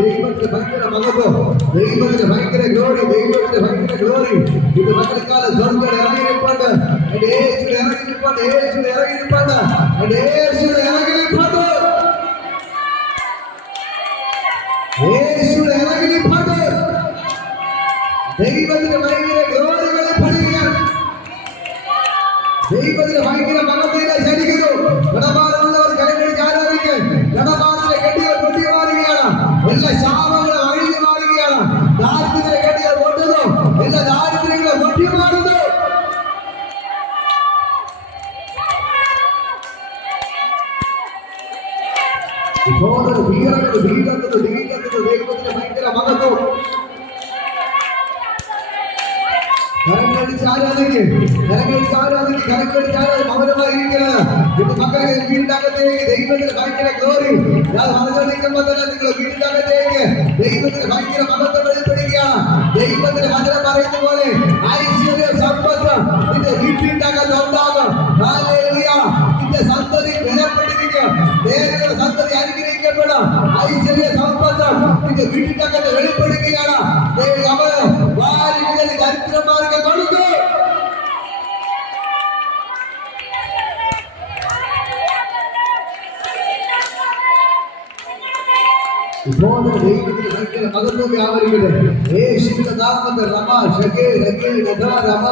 ദൈവത്തിന്റെ ഭയങ്കര മഹത്വം, ദൈവത്തിന്റെ ഭയങ്കര ഗ്ലോറി, ദൈവത്തിന്റെ ഭയങ്കര ഗ്ലോറി. ഇത് മകൾക്കാലം സ്വർഗ്ഗം ഇറങ്ങിയിരിപ്പുണ്ട്. എന്റെ യേശുവിനെ ഇറങ്ങിയിരിപ്പുണ്ട്, യേശുവിനെ ഇറങ്ങിയിരിപ്പുണ്ട്, എന്റെ യേശുവിനെ ഇറങ്ങിയിരിപ്പുണ്ട്, യേശുവിനെ ഇറങ്ങിയിരിപ്പുണ്ട്. ദൈവത്തിന്റെ ഭയങ്കര ഗ്ലോറി വെളിപ്പെടുകയാണ്. ദൈവത്തിന്റെ ഭയങ്കര മഹത്വത്തെ ചലിക്കുന്നു. കടഭാരമുള്ളവർ കരങ്ങളിച്ച് ആരാധിക്കാൻ കടഭാരത്തിലെ കെട്ടികൾ പൊട്ടി മാറുകയാണ്. എല്ലാ ശാപങ്ങളും അഴിഞ്ഞു മാറുകയാണ്. ദാരിദ്ര്യത്തിലെ കെട്ടികൾ പൊട്ടുന്നു. എല്ലാ ദാരിദ്ര്യങ്ങളും പൊട്ടി മാറുന്നു. ദൈവത്തിന്റെ ഭയങ്കര മഹത്വം. കരങ്ങളടിച്ച് ആരാധിക്കും, കരങ്ങളടിച്ച് ആരാധിക്കും, കരങ്ങളടിച്ച് ആരാധിക്കും. മൗനമായിരിക്കുന്നത് ഇത് മക്കളെ വീടിനകത്തേക്ക് ദൈവത്തിന് ഭയങ്കര ഗ്ലോറി. ഞാൻ പറഞ്ഞോണ്ടിരിക്കുമ്പോൾ തന്നെ നിങ്ങൾ വീടിനകത്തേക്ക് ദൈവത്തിന് ഭയങ്കര മഹത്വം വെളിപ്പെടുകയാണ്. ദൈവത്തിന്റെ വചനം പറയുന്ന പോലെ ഐശ്വര്യ സമ്പത്ത് നിന്റെ വീട്ടിനകത്ത് ഉണ്ടാകും. ഹല്ലേലൂയ. നിന്റെ സന്തതി ബലപ്പെട്ടിരിക്കും. ദൈവത്തിന്റെ സന്തതി അനുഗ്രഹിക്കപ്പെടാം. ഐശ്വര്യ സമ്പത്ത് നിന്റെ വീട്ടിനകത്ത് വെളിപ്പെടുകയാണ്. അവന് വാരി വിതറി ദരിദ്രന്മാർക്ക് കൊടുക്കും. ഇപ്പോൾ ദൈവത്തിന് ഭയങ്കര മഹത്വം വ്യാപരിക്കട്ടെ. യേശുവിന്റെ നാമത്തിൽ റമ ശകേ രകേ രഥാ രമ.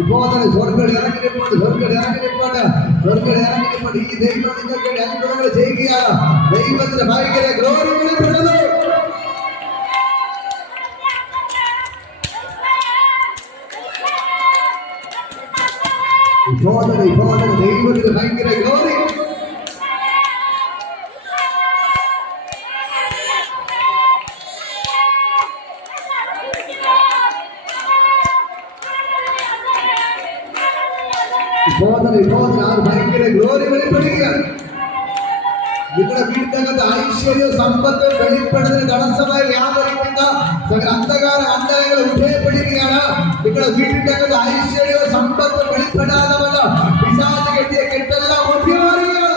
ഇപ്പോൾ തന്നെ സ്വർഗ്ഗം ഇറങ്ങിയിട്ടുണ്ട്, സ്വർഗ്ഗം ഇറങ്ങിയിട്ടുണ്ട്, സ്വർഗ്ഗം ഇറങ്ങിയിട്ടുണ്ട്. ഈ ദൈവം നിങ്ങൾക്ക് അനുഗ്രഹങ്ങൾ ചെയ്യുകയാണ്. ദൈവത്തിന്റെ ഭയങ്കര ഗ്ലോറി വെളിപ്പെടുന്നു. ദൈവത്തിന്റെ ഭയങ്കര ഗ്ലോറി. ഭയങ്കര ഗ്ലോറി വെളിപ്പെടുകയാണ്. നിങ്ങളുടെ വീട്ടിനകത്ത് ഐശ്വര്യ സമ്പത്ത് വെളിപ്പെടുന്നതിന് തടസ്സമായി വ്യാപരിക്കുന്ന അന്ധകാര അന്ധങ്ങൾ വിധേയപ്പെടുകയാണ്. നിങ്ങളുടെ വീട്ടിനകത്ത് ഐശ്വര്യ സമ്പത്ത് വെളിപ്പെടാതെ വന്ന പിശാച് കെട്ടിയ കെട്ടെല്ലാം ഒഴിവാറുകയാണ്.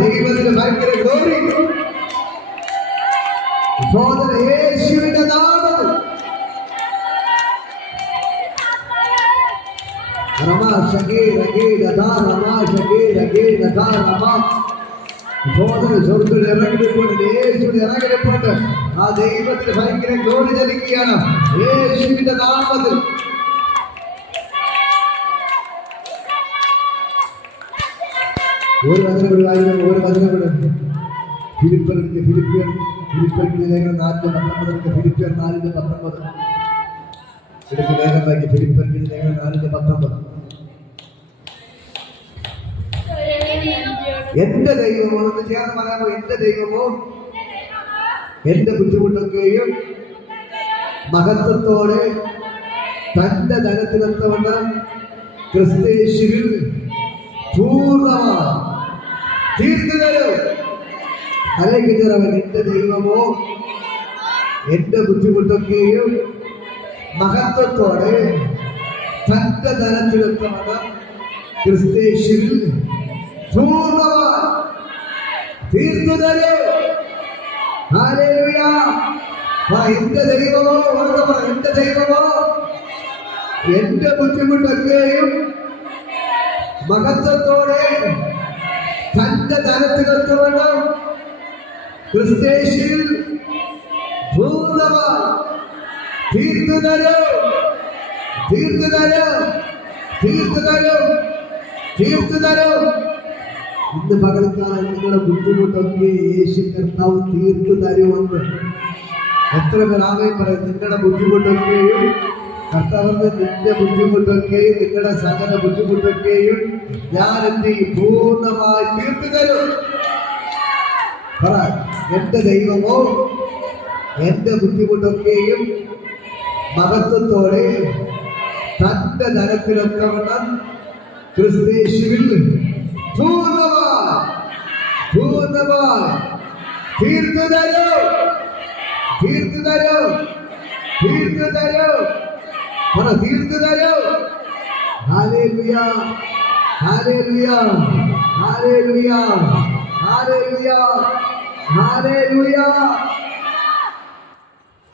ദൈവത്തിന്റെ ഭയങ്കര ഗ്ലോറി. യേശുവിന്റെ നാമത്തിൽ ഇറങ്ങിയിട്ടുണ്ട്. ആ ദൈവത്തിന് ഭയങ്കര ഗ്ലോറി ചലിക്കുകയാണ്. യേശുവിന്റെ നാമത്തിൽ ഒരു വചനം വിടുവായിരുന്നു, ഒരു വചനം വിടും. ഫിലിപ്പിയർക്ക് ലേഖനം 4:19. ഫിലിപ്പിയർ 4:19 ഇടയ്ക്ക് ലേഖനമാക്കി. ഫിലിപ്പിയർക്ക് ലേഖനം 4:19. എന്റെ ദൈവമോ എന്ന് ചേർന്ന് പറയാമോ? എന്റെ ദൈവമോ എന്റെ ബുദ്ധിമുട്ടൊക്കെയും മഹത്വത്തോടെ തന്റെ ധനത്തിനൊത്തവണ്ണം ക്രിസ്തയേശുവിൽ പൂർണ്ണമായി തീർത്തു തരും. എന്റെ ദൈവമോ എന്റെ ബുദ്ധിമുട്ടൊക്കെയും മഹത്വത്തോടെ തന്റെ ധനത്തിനൊത്തവണ്ണം ക്രിസ്തയേശുവിൽ പൂർണ്ണമായി തീർത്തു തരും. ഹല്ലേലൂയ. എന്റെ ദൈവമോ, എന്റെ ദൈവമോ എന്റെ ബുദ്ധിമുട്ടൊക്കെയും മഹത്വത്തോടെ തന്റെ ധനത്തിനൊത്തവണ്ണം ക്രിസ്തയേശുവിൽ പൂർണ്ണമായി തീർത്തു തരും, തീർത്തു തരും, തീർത്തു തരും, തീർത്തു തരും. ഇന്ന് പകൽക്കാലം നിങ്ങളുടെ ബുദ്ധിമുട്ടൊക്കെ യേശു കർത്താവ് തീർത്തു തരുമെന്ന് എത്ര പേർ ആമേൻ പറയും? നിങ്ങളുടെ ബുദ്ധിമുട്ടൊക്കെയും കർത്താവെന്ന്, നിന്റെ ബുദ്ധിമുട്ടൊക്കെയും നിങ്ങളുടെ സകല ബുദ്ധിമുട്ടൊക്കെയും ഞാൻ എന്ത് ചെയ്യും? പൂർണ്ണമായി തീർത്തു തരും. പറ, എന്റെ ദൈവമോ എന്റെ ബുദ്ധിമുട്ടൊക്കെയും മഹത്വത്തോടെ തന്റെ ധനത്തിനൊത്തവണ്ണം ക്രിസ്തയേശുവിൽ പൂർണ്ണമായി പൂർണ്ണമായി തീർത്തു തരൂ, തീർത്തു തരൂ, തീർത്തു തരൂ, തീർത്തു തരൂ. Hallelujah, hallelujah, hallelujah, hallelujah, hallelujah.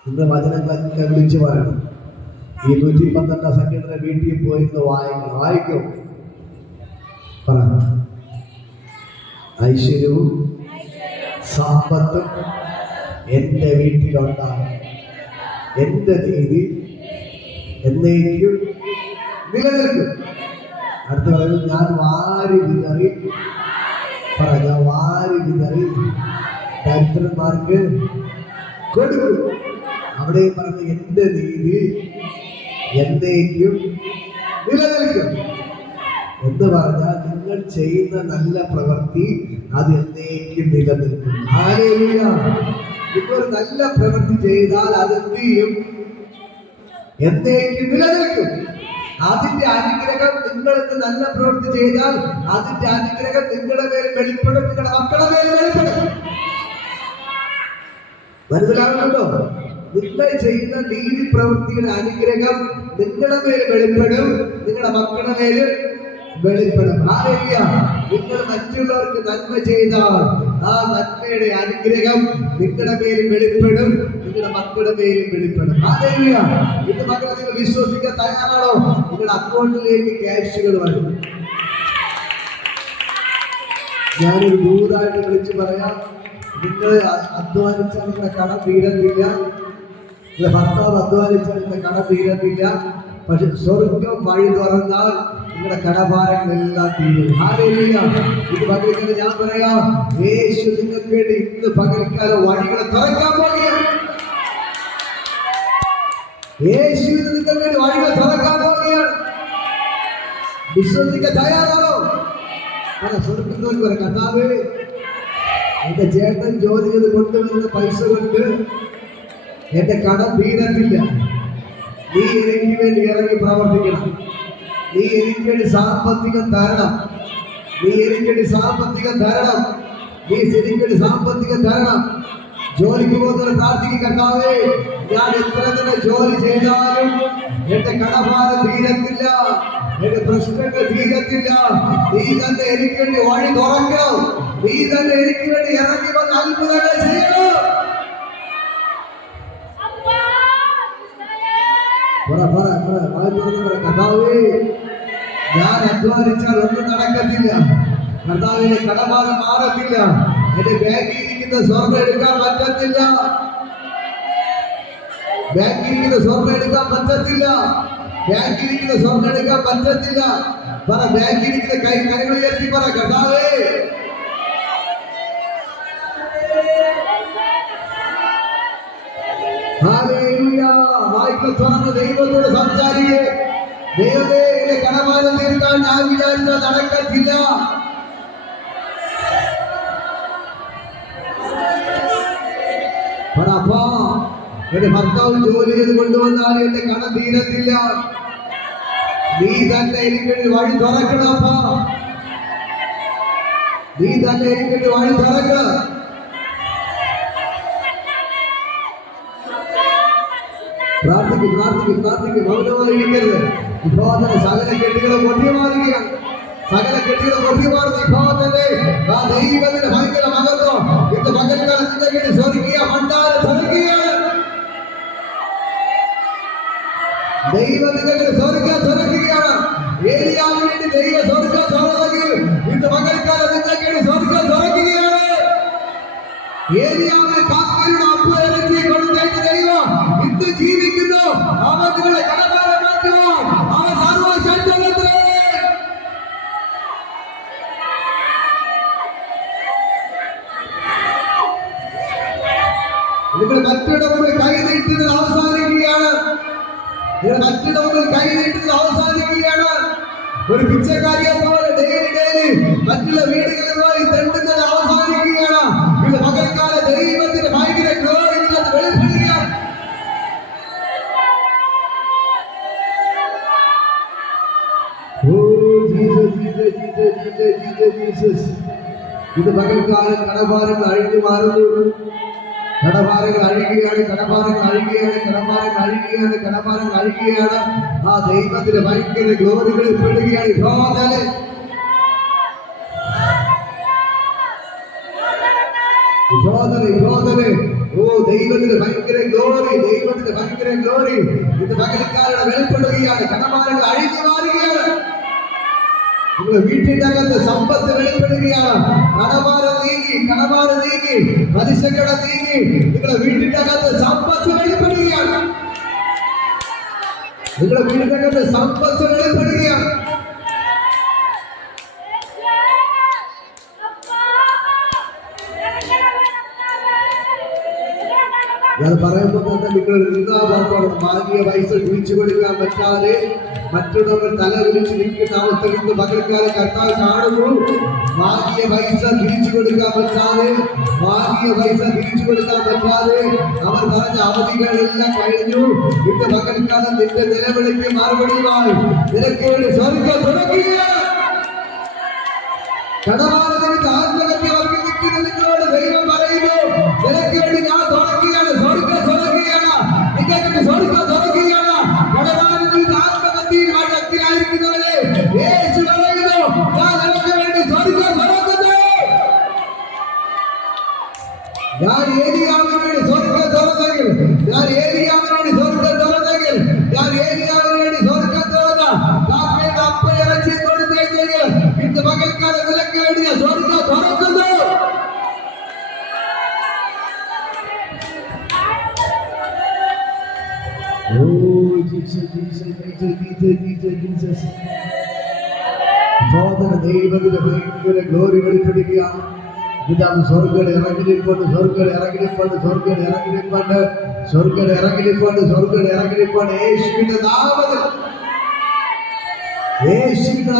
ഇന്ന് വചനങ്ങളൊക്കെ വിളിച്ചു പറയണം. ഈ 112 സംഖ്യയുടെ വീട്ടിൽ പോയിരുന്ന് വായിക്കണം. വായിക്കും. പറ. ഐശ്വര്യവും സമ്പത്തും എൻ്റെ വീട്ടിലുണ്ടാകും. എൻ്റെ നീതി എന്നേക്കും നിലനിൽക്കും. അടുത്ത പറയുന്നത് ഞാൻ വാരി വിതറി. പറ. ഞാൻ വാരി വിതറി ദരിദ്രന്മാർക്ക് കൊടുക്കും. അവിടെ പറഞ്ഞ എൻ്റെ നീതി എന്നേക്കും നിലനിൽക്കും എന്ന് പറഞ്ഞാൽ നിങ്ങൾ ചെയ്യുന്ന നല്ല പ്രവൃത്തി അത് എന്നേക്കും നിലനിൽക്കും. ഹല്ലേലൂയ. നിങ്ങൾ നല്ല പ്രവൃത്തി ചെയ്താൽ അത് എന്ത് ചെയ്യും? എന്നേക്കും നിലനിൽക്കും. അതിന്റെ അനുഗ്രഹം, നിങ്ങൾക്ക് നല്ല പ്രവൃത്തി ചെയ്താൽ അതിന്റെ അനുഗ്രഹം നിങ്ങളുടെ മേൽ വെളിപ്പെടും, നിങ്ങളുടെ മക്കളുടെ മേൽ വെളിപ്പെടും. മനസ്സിലാകുന്നുണ്ടോ? നിങ്ങൾ ചെയ്യുന്ന നീതി പ്രവൃത്തിയുടെ അനുഗ്രഹം നിങ്ങളുടെ മേൽ വെളിപ്പെടും, നിങ്ങളുടെ മക്കളുടെ മേൽ വെളിപ്പെടും. ഹല്ലേലൂയ. നിങ്ങൾ മറ്റുള്ളവർക്ക് നന്മ ചെയ്താൽ ആ നന്മയുടെ അനുഗ്രഹം നിങ്ങളുടെ മേലും വെളിപ്പെടും, നിങ്ങളുടെ മക്കളുടെ മേലും വെളിപ്പെടും. ഹല്ലേലൂയ. ഇന്ന് മക്കളെ നിങ്ങൾ വിശ്വസിക്കാൻ തയ്യാറാണോ? നിങ്ങളുടെ അക്കൗണ്ടിലേക്ക് ക്യാഷുകൾ വരും. ഞാനൊരു ദൂതായിട്ട് വിളിച്ചു പറയാം. നിങ്ങൾ അധ്വാനിച്ചാൽ നിങ്ങളുടെ കടം തീരത്തില്ല, നിങ്ങളുടെ ഭർത്താവ് അധ്വാനിച്ചാൽ നിങ്ങളുടെ കടം തീരത്തില്ല. പക്ഷെ സ്വർഗം വഴി തുറന്നാൽ നിങ്ങളുടെ കടഭാരങ്ങളെല്ലാം തീരും. ഹല്ലേലൂയ. ഇത് പകൽക്കാലം ഞാൻ പറയാം, യേശു നിങ്ങൾക്ക് വേണ്ടി ഇന്ന് പകൽക്കാലം വഴികളെ തുറക്കാൻ പോകുകയാണ്. യേശു നിങ്ങൾക്ക് വേണ്ടി വഴികളെ തുറക്കാൻ പോകുകയാണ്. വിശ്വസിക്കാൻ തയ്യാറാണോ? സ്വർഗത്തോട് പറയാം, കർത്താവേ, എന്റെ ചേട്ടൻ ജോലി ചെയ്ത് കൊണ്ടുവരുന്ന പൈസ കൊണ്ട് എന്റെ കടം തീരത്തില്ല. നീ എനിക്ക് വേണ്ടി ഇറങ്ങി പ്രവർത്തിക്കണം. നീ എനിക്ക് വേണ്ടി സാമ്പത്തികം തരണം. നീ എനിക്ക് വേണ്ടി സാമ്പത്തികം തരണം. നീ എനിക്ക് വേണ്ടി സാമ്പത്തികം തരണം. ജോലിക്ക് പോകുന്നവരെ പ്രാർത്ഥിക്കും, കർത്താവേ, ഞാൻ എത്ര തന്നെ ജോലി ചെയ്താലും എന്റെ കടഭാരം തീരത്തില്ല, എന്റെ പ്രശ്നങ്ങൾ തീരത്തില്ല. നീ തന്നെ എനിക്ക് വേണ്ടി വഴി തുറക്കണം. നീ തന്നെ എനിക്ക് വേണ്ടി ഇറങ്ങി വന്ന് അത്ഭുതങ്ങൾ ചെയ്യണം. കർത്താവേ, ഞാൻ അധ്വാനിച്ചാൽ ഒന്നും നടക്കത്തില്ല. കർത്താവിന്റെ കടഭാരം മാറത്തില്ല. എന്റെ ബാങ്കിൽ ഇരിക്കുന്ന സ്വർണ്ണം എടുക്കാൻ പറ്റത്തില്ല. ബാങ്കിൽ ഇരിക്കുന്ന സ്വർണ്ണം എടുക്കാൻ പറ്റത്തില്ല. ബാങ്കിൽ ഇരിക്കുന്ന സ്വർണ്ണം എടുക്കാൻ പറ്റത്തില്ല. പറ. ബാങ്കിൽ ഇരിക്കുന്ന കൈകൾ ഉയർത്തി പറ, കർത്താവേ, ഹല്ലേലൂയ. വായ്പ തുറന്ന് ദൈവത്തോട് സംസാരിക്കേ. ദൈവമേ, എന്റെ കടഭാരം തീർക്കാൻ ഞാൻ വിചാരിച്ചാൽ നടക്കത്തില്ല. അപ്പാ, എന്റെ ഭർത്താവ് ജോലി ചെയ്ത് കൊണ്ടുവന്നാൽ എന്റെ കടം തീരത്തില്ല. നീ തന്നെ എനിക്ക് വഴി തുറക്കണപ്പാ. നീ തന്നെ എനിക്ക് വഴി തുറക്കണം. പ്രാർത്ഥിക്കും, പ്രാർത്ഥിക്കും, പ്രാർത്ഥിക്കും. മൗനമായി ഇരിക്കരുത്. വിഭാഗത്തിന്റെ സകല കെട്ടുകളെ പൊട്ടിമാറുകയാണ്. സകല കെട്ടുകളെ പൊട്ടിമാറുന്ന വിഭാഗത്തിന്റെ ആ ദൈവത്തിന്റെ ഭയങ്കര മഹത്വം ഇന്ന് പകൽക്കാലത്തിലേക്ക് സ്വർഗീയ ഭണ്ഡാരം തുറക്കുകയാണ്. ദൈവത്തിന്റെ സ്വർഗം തുറക്കുകയാണ്. ഏലിയാവിന് വേണ്ടി ദൈവ സ്വർഗം തുറന്നെങ്കിൽ ഇന്ന് പകൽക്കാലം നിങ്ങൾക്ക് വേണ്ടി സ്വർഗം തുറക്കുകയാണ്. ഏലിയാവിന് കാക്കയുടെ അപ്പുറത്തി കൊടുത്തേക്ക് ദൈവം ഇന്ന് ജീവിക്കുന്നു. അവൻ നിങ്ങളെ കടഭാരം മാറ്റുവാൻ അവൻ സർവശക്തനത്രേ. നിങ്ങൾ മറ്റിടങ്ങളിൽ കൈ നീട്ടുന്നത് അവസാനിക്കുകയാണ്. നിങ്ങൾ മറ്റിടങ്ങളിൽ കൈ നീട്ടുന്നത് അവസാനിക്കുകയാണ്. ഒരു പിച്ചക്കാരിയെ പോലെ ഡെയിലി മറ്റുള്ള വീടുകളിൽ പോയി തെണ്ടുന്നത് അവസാനിക്കുകയാണ്. ഇത് പകൽക്കാല ദൈവത്തിന്റെ ഭയങ്കര ഗ്ലോറി വെളിപ്പെടുകയാണ്. ഇത് പകൽക്കാലം കടഭാരങ്ങൾ അഴിഞ്ഞു മാറുന്നു. കടഭാരങ്ങൾ അഴിയുകയാണ്, കടഭാരങ്ങൾ അഴിയുകയാണ്, കടഭാരങ്ങൾ അഴിയുകയാണ്, കടഭാരങ്ങൾ അഴിയുകയാണ്. ആ ദൈവത്തിന്റെ ഭയങ്കര ഗ്ലോറികളിൽ പെടുകയാണ്. ഓ ദൈവത്തിന്റെ ഭയങ്കര ഗ്ലോറി, ദൈവത്തിന്റെ ഭയങ്കര ഗ്ലോറി ഇത് പകൽക്കാലം വെളിപ്പെടുകയാണ്. കടഭാരങ്ങൾ അഴിഞ്ഞു മാറുകയാണ്. നിങ്ങളുടെ വീട്ടിന്റെ അകത്ത് സമ്പത്ത് വെളിപ്പെടുകയാണ്. കടഭാരം നീങ്ങി, കടഭാരം നീങ്ങി, പലിശക്കട നീങ്ങി, നിങ്ങളുടെ വീട്ടിന്റെ അകത്ത് സമ്പത്ത് വെളിപ്പെടുകയാണ്. നിങ്ങളുടെ വീടിന്റെ അകത്ത് സമ്പത്ത് വെളിപ്പെടുകയാണ്. ഞാൻ പറയുമ്പോൾ തന്നെ നിങ്ങൾ വൃന്ദാപാത്രമാണ്. വാങ്ങിയ പൈസ തിരിച്ചു കൊടുക്കാൻ പറ്റാതെ മറ്റുള്ളവർ തല വിരിച്ച് നിൽക്കുന്ന അവസ്ഥകൾക്ക് പകൽക്കാലം കർത്താവ് കാണുന്നു. വാങ്ങിയ പൈസ തിരിച്ചു കൊടുക്കാൻ പറ്റാതെ, വാങ്ങിയ പൈസ തിരിച്ചു കൊടുക്കാൻ പറ്റാതെ അവർ പറഞ്ഞ അവധികളെല്ലാം കഴിഞ്ഞു. ഇന്ന് പകൽക്കാലം നിന്റെ നിലവിളിക്ക് മറുപടിയുമായി നിനക്ക് വേണ്ടി സ്വർഗ്ഗം തുറക്കുകയാണ്. കടഭാരത്തിന്റെ ആത്മഹത്യ വക്കി നിൽക്കുന്ന നിങ്ങളോട് ദൈവം പറയുന്നു, നിനക്ക് വേണ്ടി ഞാൻ തുറക്കുകയാണ്, സ്വർഗ്ഗം തുറക്കുകയാണ്, നിങ്ങൾക്ക് സ്വർഗ്ഗം തുറക്കുകയാണ്. കടഭാരത്തിന്റെ ആത്മഹത്യയിൽ ശക്തിയായിരിക്കുന്നവരെ യേശു പറയുന്നു, ഞാൻ നിനക്ക് വേണ്ടി സ്വർഗ്ഗം തുറക്കുന്നു. ഞാൻ ഏലിയാവിന് വേണ്ടി സ്വർഗ്ഗം തുറന്നെങ്കിൽ, ഞാൻ ഏലിയാവിന് വേണ്ടി സ്വർഗ്ഗം തുറന്നെങ്കിൽ, ഞാൻ ഏലിയാവിന് വേണ്ടി സ്വർഗ്ഗം തുറന്ന കാക്കയുടെ അപ്പ ഇറച്ചി കൊടുത്തേക്ക് ഇന്ന് പകൽക്കാലം നിനക്ക് വേണ്ടി സ്വർഗ്ഗം തുറക്കുന്നു. ദൈവത്തിന്റെ ഭയങ്കര ഗ്ലോറി വെളിപ്പെടുകയാണ്. ഇതാണ് സ്വർഗ്ഗം ഇറങ്ങിനിപ്പണ്ട്, സ്വർഗ്ഗം ഇറങ്ങിനിപ്പണ്ട്, സ്വർഗ്ഗം ഇറങ്ങിനിപ്പണ്ട്, സ്വർഗ്ഗം ഇറങ്ങിനിപ്പണ്ട്, സ്വർഗ്ഗം ഇറങ്ങിനിപ്പണ്ട്. യേശുവിന്റെ നാമത്തിൽ, യേശുവിന്റെ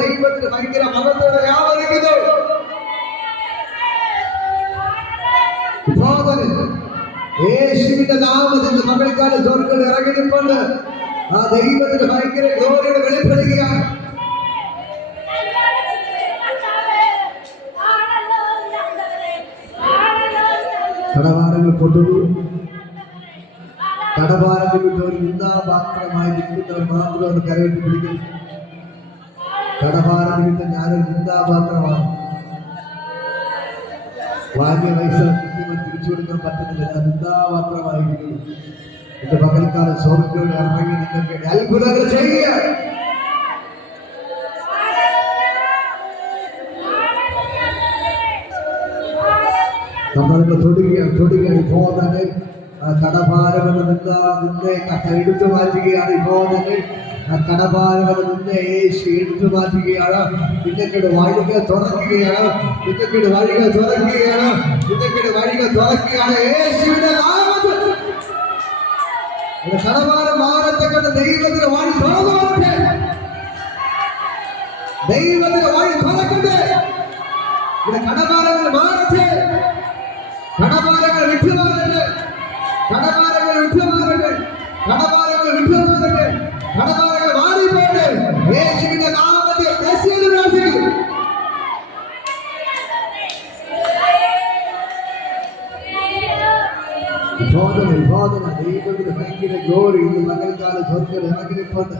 ദൈവത്തിന്റെ ഭയങ്കര മഹത്വത്തോടെ വ്യാപരിക്കുന്നു. യേശുവിന്റെ നാമത്തിൽ പകൽക്കാലം സ്വർഗ്ഗം ഇറങ്ങിനിപ്പണ്ട്. ആ ദൈവത്തിന്റെ ഭയങ്കര ഗ്ലോറിയുടെ വെളിപ്പെടുകയാണ്. കടഭാരങ്ങൾ പൊട്ടുന്നു. കടഭാരങ്ങൾ വിട്ട് ഒരു നിന്ദാപാത്രമായി നിൽക്കുന്നവർ മാത്രം അത് കരവിട്ട് പിടിക്കും. കടഭാരം നിമിത്തം ഞാനൊരു നിന്ദാപാത്രമാണ്. വാങ്ങിയ പൈസ കൃത്യമായി തിരിച്ചു കൊടുക്കാൻ പറ്റുന്നില്ല, ഞാൻ നിന്ദാപാത്രമായിരിക്കുന്നു. എന്റെ പകൽക്കാലം സ്വർഗ്ഗം ഇറങ്ങി നിങ്ങൾക്ക് അത്ഭുതങ്ങൾ ചെയ്യുക. നമ്മൾ തൊടുകയാണ്. ഇപ്പോൾ തന്നെ കടഭാരമെന്ന് നിന്നെ എടുത്തു മാറ്റുകയാണ്. ഇപ്പോൾ തന്നെ കടഭാരമെന്ന് നിന്നെ യേശു എടുത്തു മാറ്റുകയാണ്. നിങ്ങൾക്കിടെ വഴികൾ തുറക്കുകയാണ്, നിങ്ങൾക്കിടെ വഴികൾ തുറക്കുകയാണ്, നിങ്ങൾക്കിടെ വഴികൾ തുറക്കുകയാണ്. യേശുവിന്റെ നാമത്തിൽ കടഭാരം മാറത്തെ കണ്ട് ദൈവത്തിന്റെ വഴി തുറന്നു. ദൈവത്തിന്റെ വഴി തുറക്കട്ടെ. ഇവിടെ കടഭാരങ്ങൾ മാറട്ടെ, കടഭാരങ്ങൾ വിട്ടുമാറട്ടെ, കടഭാരങ്ങൾ വിട്ടുമാറട്ടെ, കടഭാരങ്ങൾ വിട്ടുമാറട്ടെ, കടഭാരങ്ങൾ മാറിപ്പോട്ടെ. യേശുവിന്റെ നാമത്തിൽ പ്രാർത്ഥിക്കുന്നു. ദൈവത്തിന്റെ ഭയങ്കര ഗ്ലോറി ഇന്ന് പകൽക്കാലം സ്വർഗ്ഗം ഇറങ്ങിനിപ്പുണ്ട്.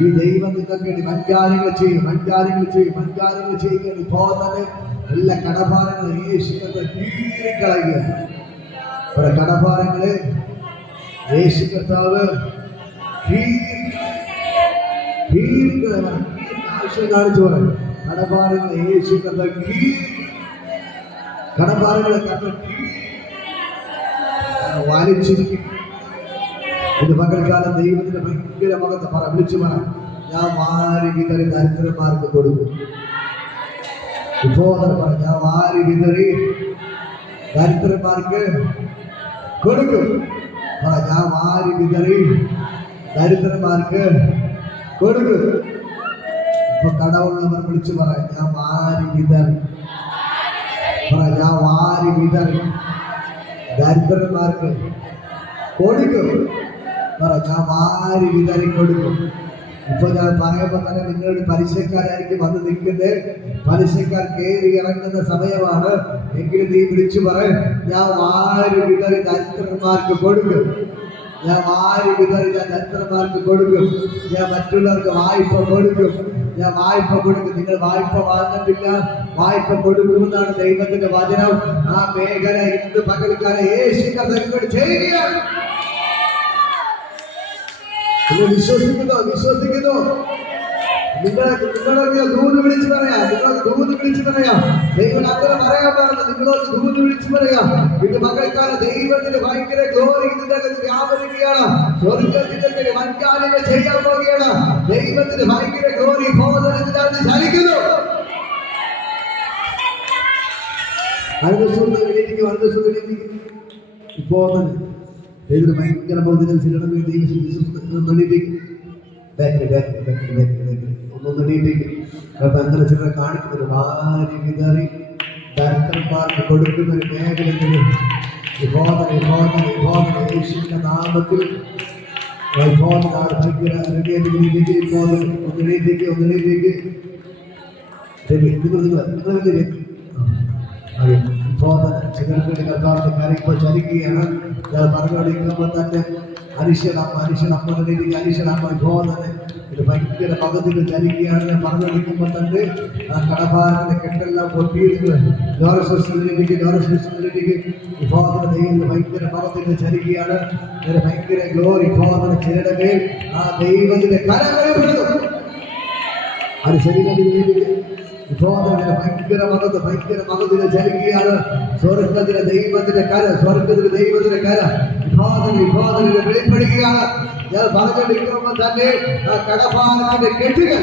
ഈ ദൈവം നിങ്ങൾക്ക് വേണ്ടി വൻകാര്യങ്ങൾ ചെയ്യും, വൻകാര്യങ്ങൾ ചെയ്യും, വൻകാര്യങ്ങൾ ചെയ്യുകയാണ്. ഇപ്പോൾ തന്നെ എല്ലാ കടഭാരങ്ങളും യേശുവിന്റെ കീറിക്കളയുക. ഒരു കടഭാരങ്ങളെ യേശു കർത്താവ് ആവശ്യം കാണിച്ചു പറയും. കടഭാരങ്ങളെ യേശു കർത്താവ് കടഭാരങ്ങളെ വാലിച്ചിരിക്കും. ഇത് പകൽക്കാലം ദൈവത്തിന്റെ ഭയങ്കര മകത്തെ വിളിച്ചു പറ, ഞാൻ വാരി വിതറി ദരിദ്രന്മാർക്ക് കൊടുക്കും. ഇപ്പോൾ പറ, ഞാൻ വാരി വിതറി ദരിദ്രന്മാർക്ക് കൊടുക്കും. പറ, ഞാൻ വാരി വിതറി ദരിദ്രന്മാർക്ക് കൊടുക്കും. ഇപ്പൊ കടവുള്ളവർ വിളിച്ചു പറ, ഞാൻ വാരി വിതറി. പറ, ഞാൻ വാരി വിതറി ദരിദ്രന്മാർക്ക് കൊടുക്കും. പറ, ഞാൻ വാരി വിതറി കൊടുക്കും. ഇപ്പൊ ഞാൻ പറയുമ്പോൾ തന്നെ നിങ്ങളുടെ പലിശക്കാരായിരിക്കും വന്ന് നിൽക്കുന്നത്. പലിശക്കാർ കയറി ഇറങ്ങുന്ന സമയമാണ്. എങ്കിലും നീ വിളിച്ചു പറയും, ഞാൻ വാരി വിതറി ദരിദ്രന്മാർക്ക് കൊടുക്കും. ഞാൻ വാരി വിതറി ഞാൻ ദരിദ്രന്മാർക്ക് കൊടുക്കും. ഞാൻ മറ്റുള്ളവർക്ക് വായ്പ കൊടുക്കും. ഞാൻ വായ്പ കൊടുക്കും. നിങ്ങൾ വായ്പ വാങ്ങത്തില്ല, വായ്പ കൊടുക്കുമെന്നാണ് ദൈവത്തിന്റെ വചനം. ആ മേഖല ഇന്ന് പകൽക്കാലം യേശു കർത്താവ് ചെയ്യുകയാണ്. നിങ്ങൾ വിശ്വസിക്കുന്നു. നിങ്ങളൊക്കെ ദൂത് വിളിച്ചു പറയാം. ദൈവം അങ്ങനെ പറയാൻ പറഞ്ഞത് നിങ്ങളൊക്കെ ദൂത് വിളിച്ചു പറയാം. ഇത് മകൾക്കാലം ദൈവത്തിന്റെ ഭയങ്കര ഗ്ലോറി ഇതിന്റെ അകത്ത് വ്യാപരിക്കുകയാണ്. സ്വർഗത്തിന്റെ വൻകാര്യങ്ങൾ ചെയ്യാൻ പോവുകയാണ്. ദൈവത്തിന്റെ ഭയങ്കര ഗ്ലോറി ഇതിനകത്ത് ചലിക്കുന്നു. ഇപ്പോ ദൈവത്തിന് ഭയങ്കര ബോധനം ചെയ്യണം. ഒന്നൊന്നടിയിലേക്ക് ചിലരെ കാണിക്കുന്നത് വാരി വിതറി ദരിദ്രന്മാർക്ക് കൊടുക്കുന്ന ഒരു മേഖലയിൽ യേശുവിന്റെ നാമത്തിൽ ചിലർക്ക് കർത്താവിന്റെ കരയിപ്പോൾ ചലിക്കുകയാണ്. പറഞ്ഞുകൊണ്ടിരിക്കുമ്പോൾ തന്നെ അരിശനമ്മ ഇപ്പോൾ തന്നെ ഇത് ഭയങ്കര പകുതികൾ ചലിക്കുകയാണ്. ഞാൻ പറഞ്ഞുകൊണ്ടിരിക്കുമ്പോൾ തന്നെ ആ കടഭാരത്തിന്റെ കെട്ടെല്ലാം പൊട്ടിയിരിക്കുന്നത് ഇപ്പോൾ ദൈവത്തിന്റെ ഭയങ്കര പകുതികൾ ചലിക്കുകയാണ്. ഭയങ്കര ഗ്ലോറി ഇപ്പോൾ ചിലരുടെ മേൽ ആ ദൈവത്തിന്റെ കരങ്ങളിൽപ്പെടുന്നു. അത് ശരീരത്തിൽ ഭയങ്കര മകതിനെ ചലിക്കുകയാണ്. സ്വർഗത്തിലെ ദൈവത്തിന്റെ കര വിഭാഗത്തിന് വെളിപ്പെടുകയാണ്. ഞാൻ പറഞ്ഞുകൊണ്ടിരിക്കുമ്പോൾ തന്നെ ആ കടഭാരത്തിന്റെ കെട്ടുകൾ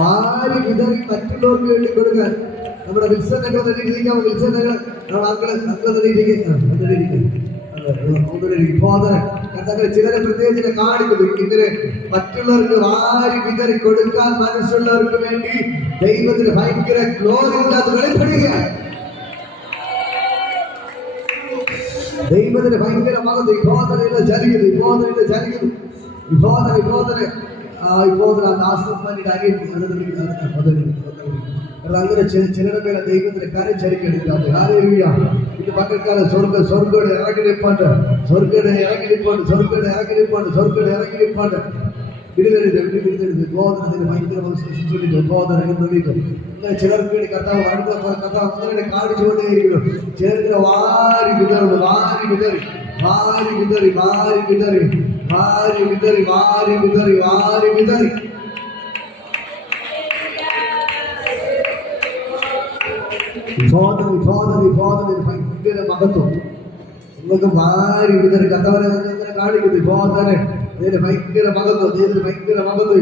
വാരി വിതറി മറ്റുള്ളവർക്ക് വേണ്ടി കൊടുക്കാൻ നമ്മുടെ വിൽസനങ്ങൾ നേടിയിരിക്കാം. വിൽസനങ്ങൾ ചിലരെ പ്രത്യേകിച്ച് കാണിക്കുന്നു. ഇങ്ങനെ മറ്റുള്ളവർക്ക് വാരി വിതറി കൊടുക്കാൻ മനസ്സുള്ളവർക്ക് വേണ്ടി ദൈവത്തിന് ഭയങ്കര ഗ്ലോറി വെളിപ്പെടുകയാണ്. ദൈവത്തിന് ഭയങ്കര മകത്ത് വിബോധനയിൽ ചലിക്കുന്നു. അങ്ങനെ ചിലരുടെ മേലെ ദൈവത്തിന് കരം ചലിക്കണില്ലാതെ ഇത് പകൽക്കാലം സ്വർഗ്ഗയുടെ ഇറങ്ങിനിപ്പാണ്ട് ബോധനത്തിന് ഭയങ്കര ബോധന ചിലർക്ക് വേണ്ടി കർത്താവ് അങ്ങനെ കാണിച്ചുകൊണ്ടേയിരിക്കുന്നു. ചിലർക്ക് വാരി വിതറി ഭയങ്കര മഹത്വം നിങ്ങൾക്ക് വാരി വിതറി കർത്താവിനെ കാണിക്കുന്നു. ഭയങ്കര മഹത്വം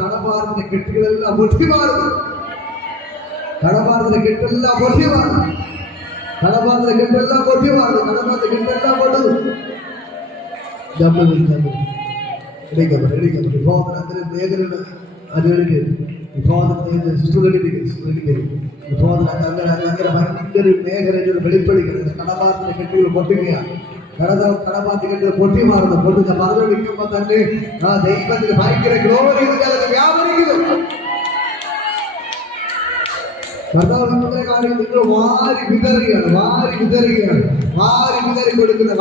കടഭാരത്തിന്റെ കെട്ടുകളെല്ലാം പൊട്ടിമാറുന്നു. കടഭാരത്തിന്റെ കെട്ടെല്ലാം പൊട്ടുന്നു. മേഖലയുടെ അങ്ങനെ ഭയങ്കര മേഖല വെളിപ്പെടുകയാണ്. കടഭാരത്തിന്റെ കെട്ടുകൾ പൊട്ടുകയാണ്. കടഭാരത്തിന്റെ കെട്ടുകൾ പൊട്ടിമാറുന്നു. ഞാൻ പറഞ്ഞുകൊണ്ടിരിക്കുമ്പോൾ തന്നെ ആ ദൈവത്തിന് ഭയങ്കര ഗ്ലോറി വ്യാപരിക്കുന്നു. കർത്താവ് നിങ്ങൾ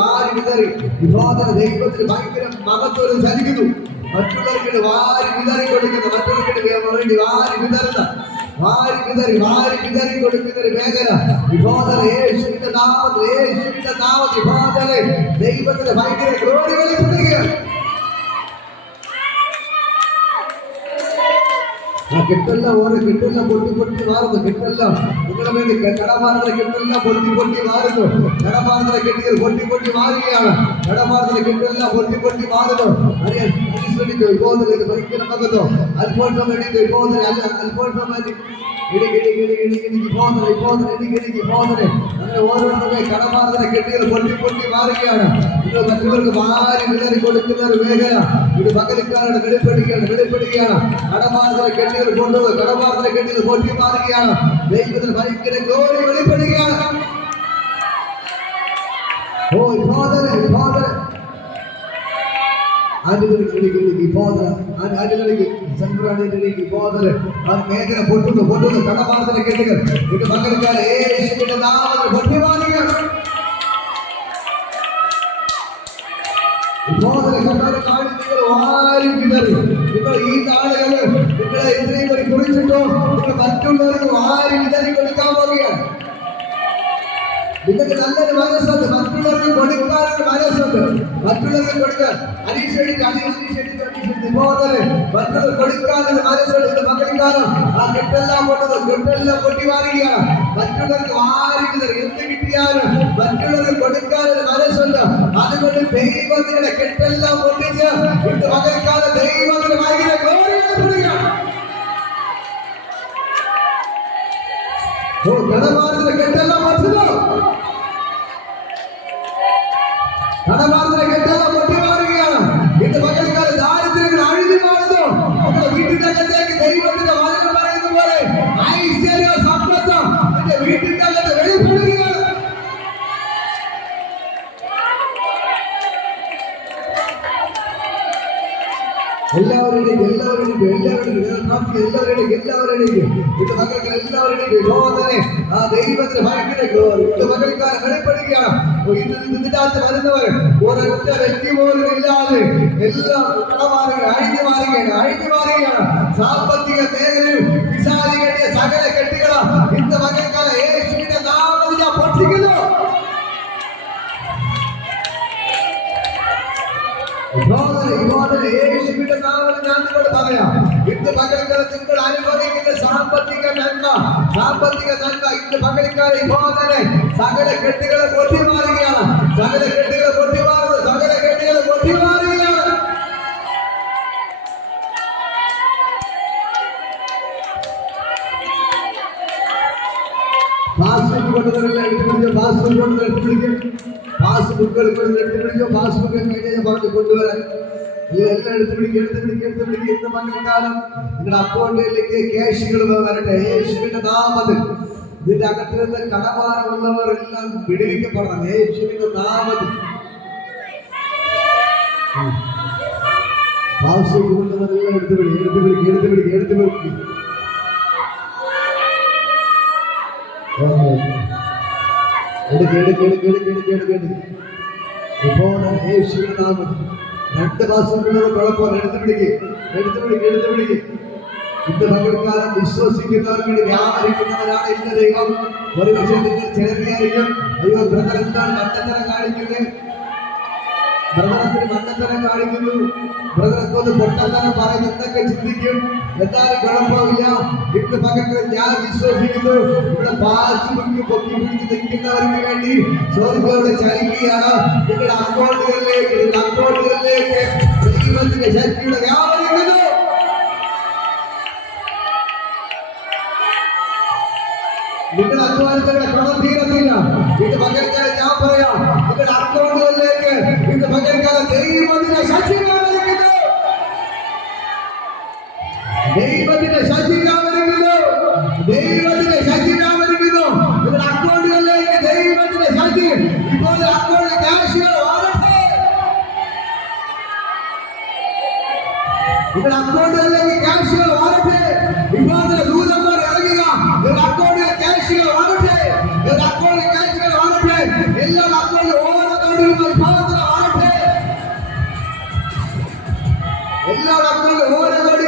വാരി വിതറി വിവാദന ദൈവത്തിന് ഭയങ്കര മഹത്വം ചലിക്കുന്നു. മറ്റുള്ളവർക്ക് വാരി വിതറി കൊടുക്കുന്ന വേണ്ടി വാരി വിതറി കൊടുക്കുന്ന ഒരു മേഖല വിവാദന യേശുവിന്റെ നാമത്തിൽ വിവാദന ദൈവത്തിന്റെ ഭയങ്കര ഗ്ലോറി വെളിപ്പെടുകയാണ്. കെട്ടെല്ലാം പൊട്ടി മാറുന്നു. നിങ്ങളുടെ വേണ്ടി കടഭാരത്തിലെ കെട്ടെല്ലാം പൊട്ടി മാറുന്നു. കടഭാരത്തിലെ കെട്ടുകൾ പൊട്ടി മാറുകയാണ്. കടഭാരത്തിലെ കെട്ടെല്ലാം പൊട്ടി മാറുന്നു. ഭയങ്കര മകത്തോ അൽഫോൻസോ അങ്ങനെ ഓരോരുത്തരുടെ കടഭാരത്തിലെ കെട്ടുകൾ പൊട്ടി മാറുകയാണ്. ഇത് മറ്റുള്ളവർക്ക് വാരി വിതറി കൊടുക്കുന്ന ഒരു മേഖല ഇത് പകലിക്കാരുടെ വെളിപ്പെടുകയാണ്. കടഭാരത്തിലെ കെട്ടുകൾ പൊട്ടി മാറുകയാണ്. ദൈവത്തിന് ഭയങ്കര ഗ്ലോറി വെളിപ്പെടുകയാണ്. മേഖല പൊട്ടുന്നു കടമാർദ്ദന കേട്ടുകൾ ഇത് പങ്കെടുക്കാൻ യേശുവിന്റെ നാമത്തിൽ ബുദ്ധിമാനിയാണ്. ആരും വിതറി നിങ്ങൾ ഈ നാളുകള് നിങ്ങളെ ഇത്രയും ഒരു കുറിച്ചിട്ടോ നിങ്ങൾ മറ്റുള്ളവർക്ക് ആരും വിതറി കൊടുക്കാൻ പോവുകയാണ്. നിങ്ങൾക്ക് നല്ലൊരു മനസ്സുണ്ട്, മറ്റുള്ളവർക്ക് കൊടുക്കാനൊരു മനസ്സുണ്ട്. മറ്റുള്ളവർക്ക് കൊടുക്കാൻ മറ്റുള്ളവർ കൊടുക്കാനൊരു മനസ്സുണ്ട്. ഇത് മകളിക്കാലം ആ കെട്ടെല്ലാം പൊട്ടി മാറുകയാണ്. മറ്റുള്ളവർക്ക് ആരും വിതറി എന്ത് കിട്ടിയാലും മറ്റുള്ളവർക്ക് കൊടുക്കാനൊരു മനസ്സുണ്ട്. അതുകൊണ്ട് ദൈവത്തിന്റെ കെട്ടെല്ലാം പൊട്ടിച്ച് ഇത് മകൾക്കാലം ദൈവത്തിന് ഭയങ്കര ഗ്ലോറിയാണ്. കടമാർദ്ദന കെട്ടെല്ലാം പൊട്ടുന്നു, കടമാർദ്ദന കെട്ടെല്ലാം പൊട്ടി മാറുകയാണ്. ഇത് മകൾക്കാലം ദാരിദ്ര്യങ്ങൾ അഴുതി മാറുന്നു. നമ്മുടെ വീട്ടിന്റെ അകത്തേക്ക് ദൈവത്തിന്റെ വചനം പറയുന്ന പോലെ ഐശ്വര്യ സമ്പത്ത് എന്റെ വീട്ടിന്റെ അകത്ത് വെളിപ്പെടുകയാണ്. എല്ലാവരുടെയും ഇത് മകൾക്ക് ആ ദൈവത്തിന് ഭയങ്കര ഗ്ലോറി. ഇത് മകൾക്കാലം വെളിപ്പെടുകയാണ്. ഇതിനകത്ത് വരുന്നവർ ഒരൊറ്റ വ്യക്തി പോലും ഇല്ലാതെ എല്ലാം അഴിഞ്ഞു മാറുകയാണ്. സാമ്പത്തിക മേഖലയിൽ പിശാചി കെട്ടിയ സകല കെട്ടികളാണ് ഇന്ന് മകൾക്കാലം യേശുവിന്റെ നാമത്തിൽ ഞാൻ പൊട്ടിക്കുന്നു. യേശുവിന്റെ നാമത്തിൽ ഞാൻ നിങ്ങളോട് പറയാം, ഇന്ന് പകൽക്കാലം നിങ്ങൾ അനുഭവിക്കുന്ന സാമ്പത്തിക നന്മ ഇന്ന് പകൽക്കാലം ഇപ്പോഴെ സകല കെട്ടുകളെ പൊട്ടി മാറുകയാണ്. സകല കെട്ടുകളെ പൊട്ടി മാറുകയാണ്. പാസ്ബുക്കുകൾ പറഞ്ഞു കൊണ്ടുവരാൻ എല്ലാം എടുത്തു പിടിക്കും. ഇന്ന് മകൾക്കാലം നിങ്ങളുടെ അക്കൗണ്ടിലേക്ക് ക്യാഷുകൾ വരട്ടെ യേശുവിന്റെ നാമത്തിൽ. ഇതിന്റെ അകത്തിരുന്ന് കടഭാരമുള്ളവർ എല്ലാം വിടുവിക്കപ്പെടണം യേശുവിന്റെ നാമത്തിൽ. പാസ്ബുക്ക് കൊണ്ടുവരെല്ലാം എടുത്തു പിടിക്കും. ഇപ്പോൾ യേശുവിന്റെ നാമത്തിൽ 2 മാസത്തിനുള്ള കുഴപ്പമില്ല. എടുത്തു പിടിക്കും. ഇന്ന് പകൽക്കാലം വിശ്വസിക്കുന്നവർക്ക് വേണ്ടി വ്യാപരിക്കുന്നവരാണ് എന്റെ ദൈവം. ഒരു പക്ഷേ നിങ്ങൾ ചിലറിയായിരിക്കും, അയ്യോ ബ്രദർ എന്താണ് മണ്ടത്തരം കാണിക്കുന്നത്, ബ്രദറൊക്കെ ഒന്ന് പൊട്ടത്തരം പറയുന്ന എന്തൊക്കെ ചിന്തിക്കും. എന്തായാലും കുഴപ്പമില്ല. ഇന്ന് പകൽക്കാലം ഞാൻ വിശ്വസിക്കുന്നു ഇവിടെ പാസ്ബുക്ക് പൊക്കി പിടിച്ച് നിൽക്കുന്നവർക്ക് വേണ്ടി സ്വർഗ്ഗത്തോടെ ചലിക്കുകയാണ്. നിങ്ങളുടെ അക്കൗണ്ടുകളിലേക്ക് ദൈവത്തിന്റെ ശക്തിയുടെ വ്യാപരിക്കുന്നു. നിങ്ങൾ അധ്വാനിച്ചവരുടെ പണം തീരത്തില്ല. ഇത് പകൽക്കാലം ഞാൻ പറയാം, നിങ്ങളുടെ അക്കൗണ്ടുകളിലേക്ക് ഇത് പകൽക്കാലം ദൈവത്തിന്റെ ശക്തി വ്യാപരിക്കുന്നു. ദൈവത്തിന്റെ ശക്തി വ്യാപരിക്കുന്നു. നിങ്ങളുടെ അക്കൗണ്ടുകളിലേക്ക് ദൈവത്തിന്റെ ശക്തി. ഇപ്പോൾ അക്കൗണ്ടിൽ ക്യാഷുകൾ വരട്ടെ. നിങ്ങളുടെ അക്കൗണ്ടുകളിലേക്ക് ക്യാഷുകൾ വരട്ടെ. ഇപ്പോൾ ദൂതന്മാർ ഇറങ്ങുക. നിങ്ങളുടെ അക്കൗണ്ടിൽ ക്യാഷുകൾ വരട്ടെ. എല്ലാ അക്കൗണ്ടിലും ഓരോ കോടിയും വരട്ടെ. എല്ലാ അക്കൗണ്ടിലും ഓരോ കോടി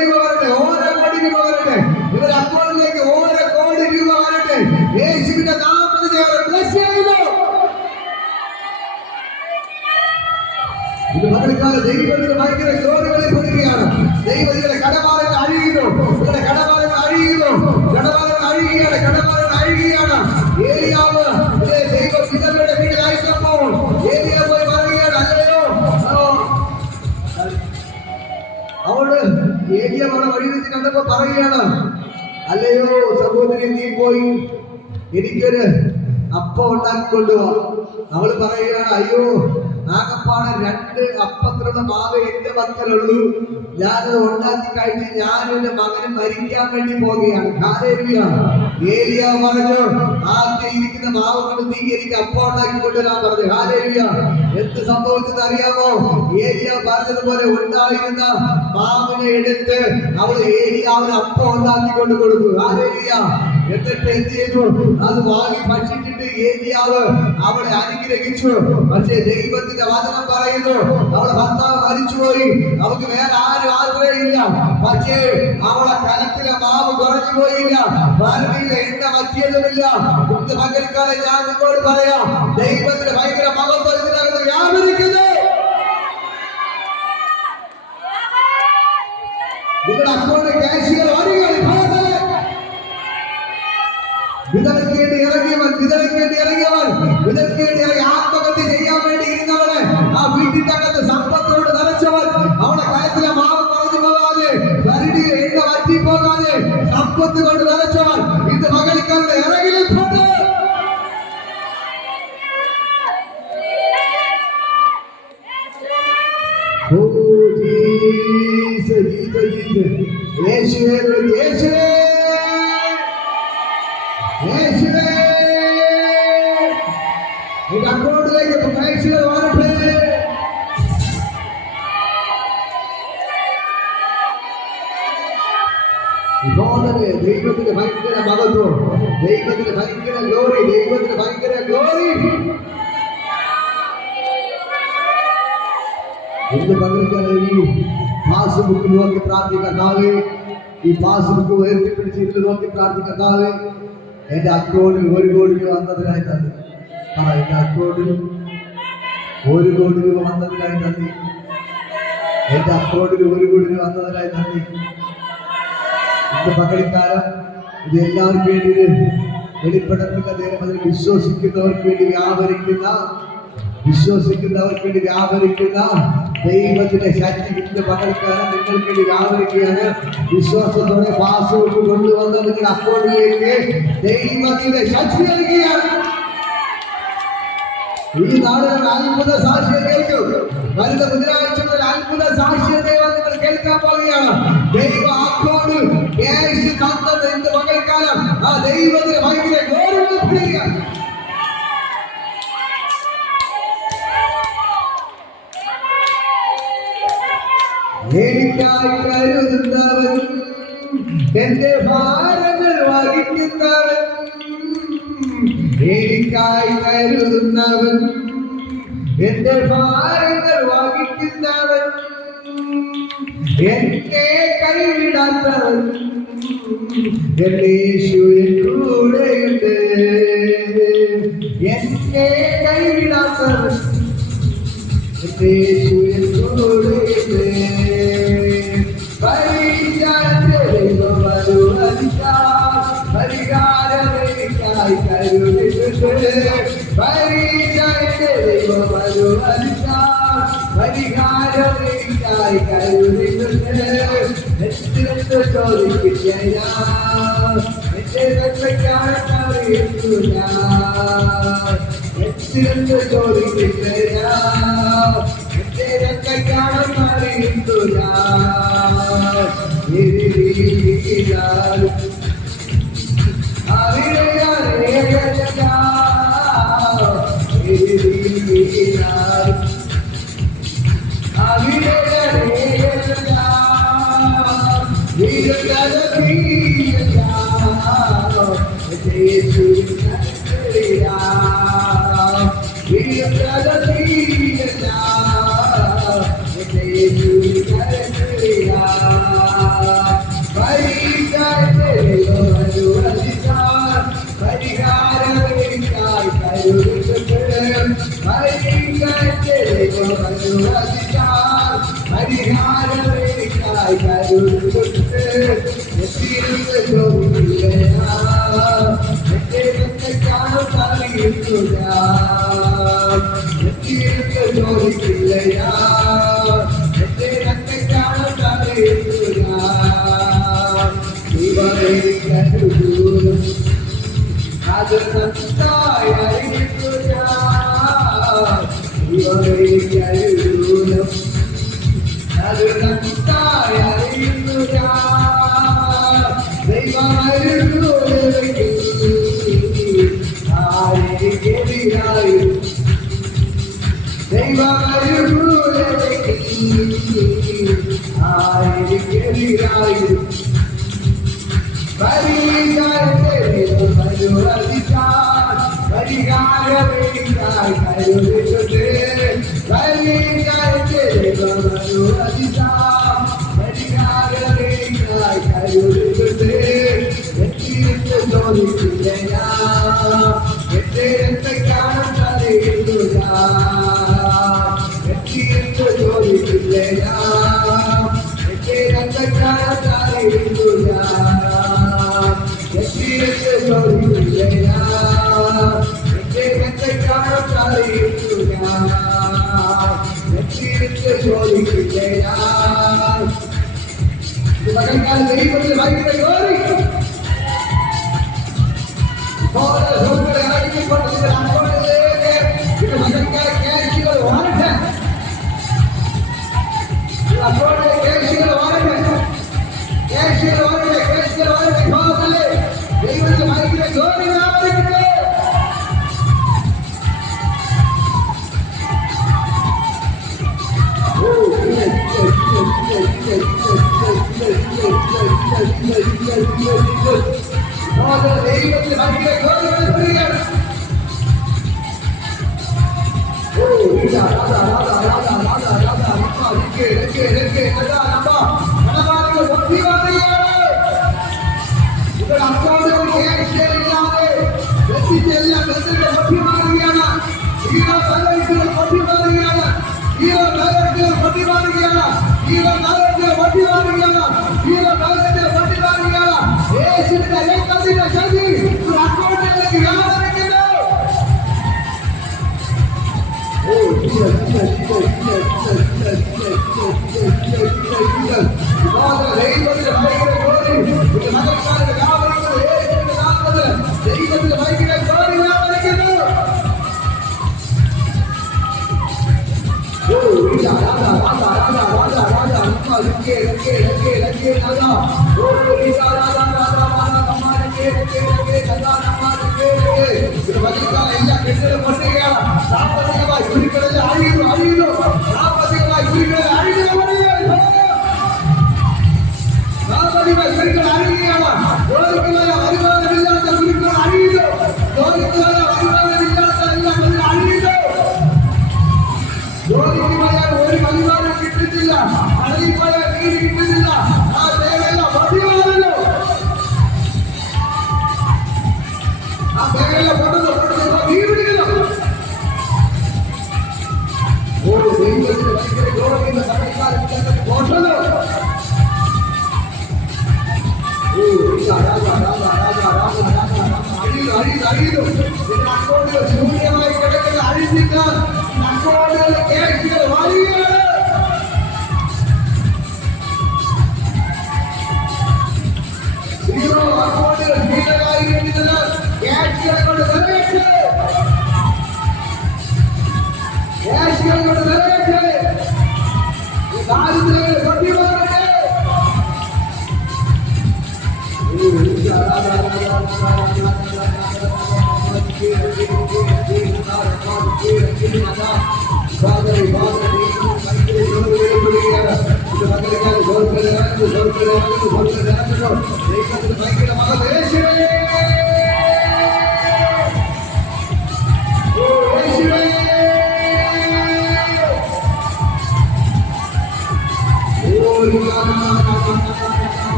രൂപ വരട്ടെ. നിങ്ങളുടെ അക്കൗണ്ടിലേക്ക് ഓരോ കോടി രൂപ വരട്ടെ. യേശുവിന്റെ നാമത്തിൽ ബ്ലെസ് ചെയ്യുന്നു. ഇത് മകൾക്കാലം ദൈവത്തിന് ഭയങ്കര ഗ്ലോറി വെളിപ്പെടുകയാണ്. ദൈവത്തിന്റെ കടമാറങ്ങൾ അഴിയുന്നു. ഏലിയാവ് ദൈവ പിതാവിന്റെ വീട്ടിലായിരുന്നപ്പോൾ ഏലിയാവ് പോയി പറയുകയാണ്, അല്ലയോ അവള് ഏലിയാവ് വഴി വെച്ച് കണ്ടപ്പോ പറയുകയാണ്, അല്ലയോ സഹോദരി, നീ പോയി എനിക്കൊരു അപ്പം ഉണ്ടാക്കി കൊണ്ടുപോവാ. അവള് പറയുകയാണ്, അയ്യോ ആകപ്പാടെ 2 അപ്പത്തിലുള്ള മാവ് എന്റെ പക്കലുള്ളൂ. ഞാനത് ഉണ്ടാക്കി കഴിച്ച് ഞാനും എന്റെ മകനും മരിക്കാൻ വേണ്ടി പോവുകയാണ്. ഹല്ലേലൂയ. ഏലിയ പറഞ്ഞു, ആദ്യയിരിക്കുന്ന മാവ് കൊണ്ട് നീ എനിക്ക് അപ്പം ഉണ്ടാക്കി കൊണ്ടുവരാൻ പറഞ്ഞു. ഹല്ലേലൂയ. എന്ത് സംഭവിച്ചത് അറിയാമോ? ഏലിയ പറഞ്ഞതുപോലെ ഉണ്ടായിരുന്ന മാവിനെ എടുത്ത് അവൾ ഏലിയാവിന് അപ്പം ഉണ്ടാക്കിക്കൊണ്ട് കൊടുത്തു. ഹല്ലേലൂയ. എന്നിട്ട് എന്ത് ചെയ്തു? അത് വാങ്ങി ഭക്ഷിച്ചിട്ട് ഏലിയാവ് അവളെ അനുഗ്രഹിച്ചു. പക്ഷേ ദൈവത്തിന്റെ വചനം പറയുന്നു, അവളെ ഭർത്താവ് മരിച്ചുപോയി, അവൾക്ക് വേറെ ആരും ആശ്രയമില്ല. പക്ഷേ അവളെ കലത്തിലെ മാവ് കുറഞ്ഞു പോയില്ല, ഭാരതിയിലെ എണ്ണ പറ്റിയതുമില്ല. ഇന്ന് പകൽക്കാലം ഞാൻ നിങ്ങളോട് പറയാം, ദൈവത്തിന് ഭയങ്കര മഹത്വം ഇതിനകത്ത് വ്യാപരിക്കുന്നു. നിങ്ങളുടെ അക്കൗണ്ട് ക്യാഷുകൾ വിതയ്ക്കേണ്ടി ഇറങ്ങിയവൻ വിതയ്ക്കേണ്ടി ഇറങ്ങി ആത്മഹത്യ ചെയ്യാൻ വേണ്ടി ഇരുന്നവന് ആ വീട്ടിന്റെ അകത്ത് സമ്പത്തോട് നിറച്ചവൻ, അവളെ കലത്തിലെ മാവ് പറഞ്ഞു പോകാതെ, പരിധിയിൽ എണ്ണ വറ്റി പോകാതെ സമ്പത്ത് കൊണ്ട് നിറച്ചവൻ ഇന്ന് മകൾക്കാരുടെ ഇറങ്ങിയിട്ടുണ്ട്. അക്കൗണ്ടിലേക്ക് പ്രേക്ഷകർ വരട്ടെ. ദൈവത്തിന് ഭയങ്കര മഹത്വം, ദൈവത്തിന് ഭയങ്കര ഗ്ലോറി, ദൈവത്തിന് ഭയങ്കര ഗ്ലോറി. ഇന്ന് പകൽക്കാലം ഈ പാസ്ബുക്ക് നോക്കി പ്രാർത്ഥിക്കാതെ, ഈ പാസ്ബുക്ക് ഉയർത്തിപ്പിടിച്ച് ഇതിൽ നോക്കി പ്രാർത്ഥിക്കാതെ, എന്റെ അക്കൗണ്ടിൽ 1 കോടി രൂപ വന്നതിനായി നന്ദി. എന്റെ അക്കൗണ്ടിൽ 1 കോടി രൂപ വന്നതിനായി നന്ദി. എന്റെ അക്കൗണ്ടിൽ 1 കോടി രൂപ വന്നതിനായി നന്ദി. ഇന്ന് പകൽക്കാലം ഇത് എല്ലാവർക്കും വേണ്ടി വെളിപ്പെടുത്തുക. ദൈവം അതിൽ വിശ്വസിക്കുന്നവർക്ക് വേണ്ടി വ്യാപരിക്കുന്ന ദൈവത്തിന്റെ ശക്തി ഇന്ന് പകൽക്കാലം നിങ്ങൾക്ക് വേണ്ടി വ്യാപരിക്കുകയാണ്. വിശ്വാസത്തോടെ പാസ്ബുക്ക് കൊണ്ടുവന്ന നിങ്ങളുടെ അക്കൗണ്ടിലേക്ക് ദൈവത്തിന്റെ ശക്തി നൽകുകയാണ്. ഈ നാടുകൾ അത്ഭുത സാക്ഷ്യം കേൾക്കും. വരുന്ന ബുധനാഴ്ച മുതൽ അത്ഭുത സാക്ഷ്യം ദൈവം നിങ്ങൾ കേൾക്കാൻ പോവുകയാണ്. ദൈവ അക്കൗണ്ടിൽ ക്യാഷ് തന്നത് ഇന്ന് പകൽക്കാലം ആ ദൈവത്തിന് ഭയങ്കര ഗൗരവപ്പെടുകയാണ്. എനിക്കായി കരുതുന്നവൻ, എന്റെ ഭാരങ്ങൾ വഹിക്കുന്നവൻ, എനിക്കായി കരുതുന്നവൻ, എന്റെ ഭാരങ്ങൾ വഹിക്കുന്നവൻ, എന്നെ കൈവിടാത്തവൻ, എന്റെ യേശുവിൻ കൂടെയുണ്ട്. എന്നെ കൈവിടാത്തവൻ, എന്റെ യേശുവിൻ കൂടെയുണ്ട്. പരിഹാരമേക്കായി കരുതിട്ടുണ്ട്. പരിഹാരമേക്കായി കരുതിട്ടുണ്ട്. എത്തിരത്ത് ചോദിക്കില്ല, എന്റെ നന്മയ്ക്കാണ് അറിയില്ല. എത്തിരത്ത് ചോദിക്കില്ല, എന്റെ നന്മയ്ക്കാണ് അറിയില്ല. They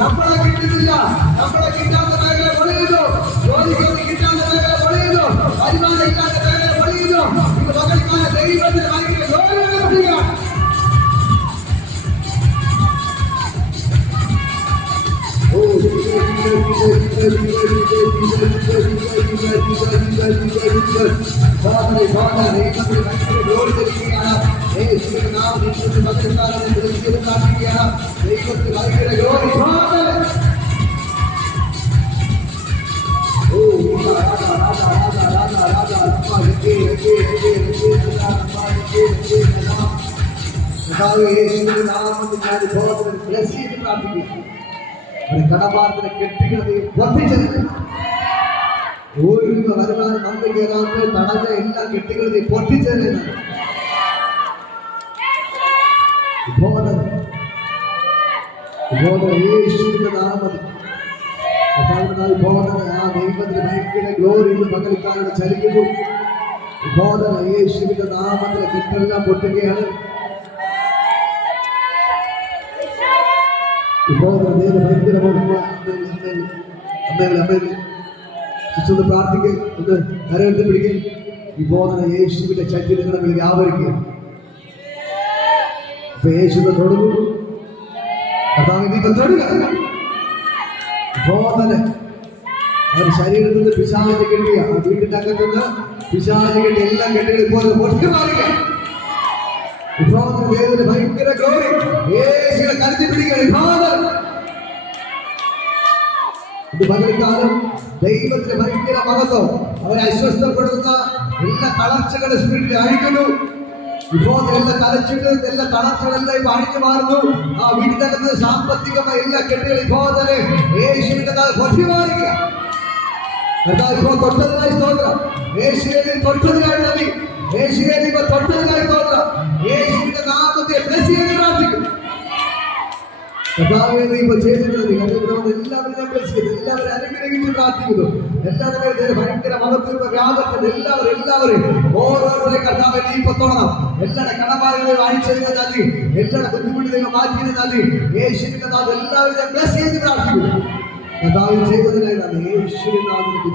നമ്മളെ കിട്ടുന്നില്ല, നമ്മളെ കിട്ടാത്ത മേഖല പൊളിയുന്നു, ജോലിക്കൊന്നും കിട്ടാത്ത മേഖല പൊളിയുന്നു, വരുമാനം ഇല്ലാത്ത മേഖല പൊളിയുന്നു. ഇത് മകൾക്കായ ദൈവത്തിന് ഭയങ്കര ജോലി. കടബാധനെ കെട്ടികളെ വർദ്ധിച്ചത് ഓരോ വരുമാനം നമുക്ക് കയറാത്ത തടഞ്ഞ എല്ലാ കെട്ടികളെ പൊട്ടിച്ചത് യേശുവിന്റെ നാമത്തിൽ ആ ദൈവത്തിന് ഭയങ്കര ഗ്ലോറി പകൽക്കാരുടെ ചലിക്കുന്നു. ബോധന യേശുവിന്റെ നാമത്തിലെ കെട്ടെല്ലാം പൊട്ടുകയാണ്. ഭയങ്കര പ്രാർത്ഥിക്കുക, ഒന്ന് കരയെടുത്ത് പിടിക്കുക. ഈ ബോധന യേശുവിന്റെ ചൈതന്യങ്ങളിൽ വ്യാപരിക്കുക. ഇപ്പൊ യേശുവിനെ തൊടുന്നു, ബോധന അവരുടെ ശരീരത്തിൽ നിന്ന് പിശാചിനെ കെട്ടിയ ആ വീട്ടിന്റെ അകത്തുനിന്ന് പിശാചിനെ കെട്ടി എല്ലാം കെട്ടികൾ പോലെ പൊട്ടി മാറുക. ഭയങ്കര ഗ്ലോറി യേശുവിനെ കരുതി പിടിക്കുകയാണ്. ഇത് പകൽക്കാലം ദൈവത്തിന് ഭയങ്കര മഹത്വം. അവരെ അസ്വസ്ഥപ്പെടുത്തുന്ന എല്ലാ തളർച്ചകളുടെ സ്പിരിറ്റിൽ അഴിക്കുന്നു. ഇപ്പോൾ എല്ലാ തലച്ചിട്ട് എല്ലാ തളർച്ചകളെല്ലാം ഇപ്പൊ അഴിഞ്ഞു മാറുന്നു. ആ വീട്ടിനകത്ത് സാമ്പത്തികമായ എല്ലാ കെട്ടുകളും ഇപ്പോൾ തന്നെ യേശുവിന്റെ പൊട്ടി മാറുക. ഇപ്പോൾ തൊട്ടതിനായി സ്തോത്രം. യേശുവിനെ തൊട്ടതിനായി നന്ദി. യേശുവിനെ ഇപ്പൊ തൊട്ടതിനായി സ്തോത്രം. യേശുവിന്റെ നാമത്തെ പ്രാർത്ഥിക്കും. ഇപ്പൊ ചെയ്തിട്ടുണ്ട് എല്ലാവരും എല്ലാവരും അനുഗ്രഹിച്ച് പ്രാർത്ഥിക്കുന്നു. എല്ലാവരും ഭയങ്കര മതത്തിൽ വ്യാപത്തിൽ എല്ലാവരും ഓരോരുത്തരെ കർത്താവെ നീ ഇപ്പൊ തുടങ്ങണം. എല്ലാവരുടെ കടമാറുകളെ അഴിച്ചതിന് നന്ദി, എല്ലാവരുടെ ബുദ്ധിമുട്ടുകൾ മാറ്റിയത് നന്ദി. യേശുവിന്റെ നാഥം എല്ലാവരും ഞാൻ ബ്ലസ് ചെയ്ത് പ്രാർത്ഥിക്കുന്നു. കർത്താവ് ചെയ്തതിനായി നന്ദി. യേശുവിന്റെ നാമത്തിൽ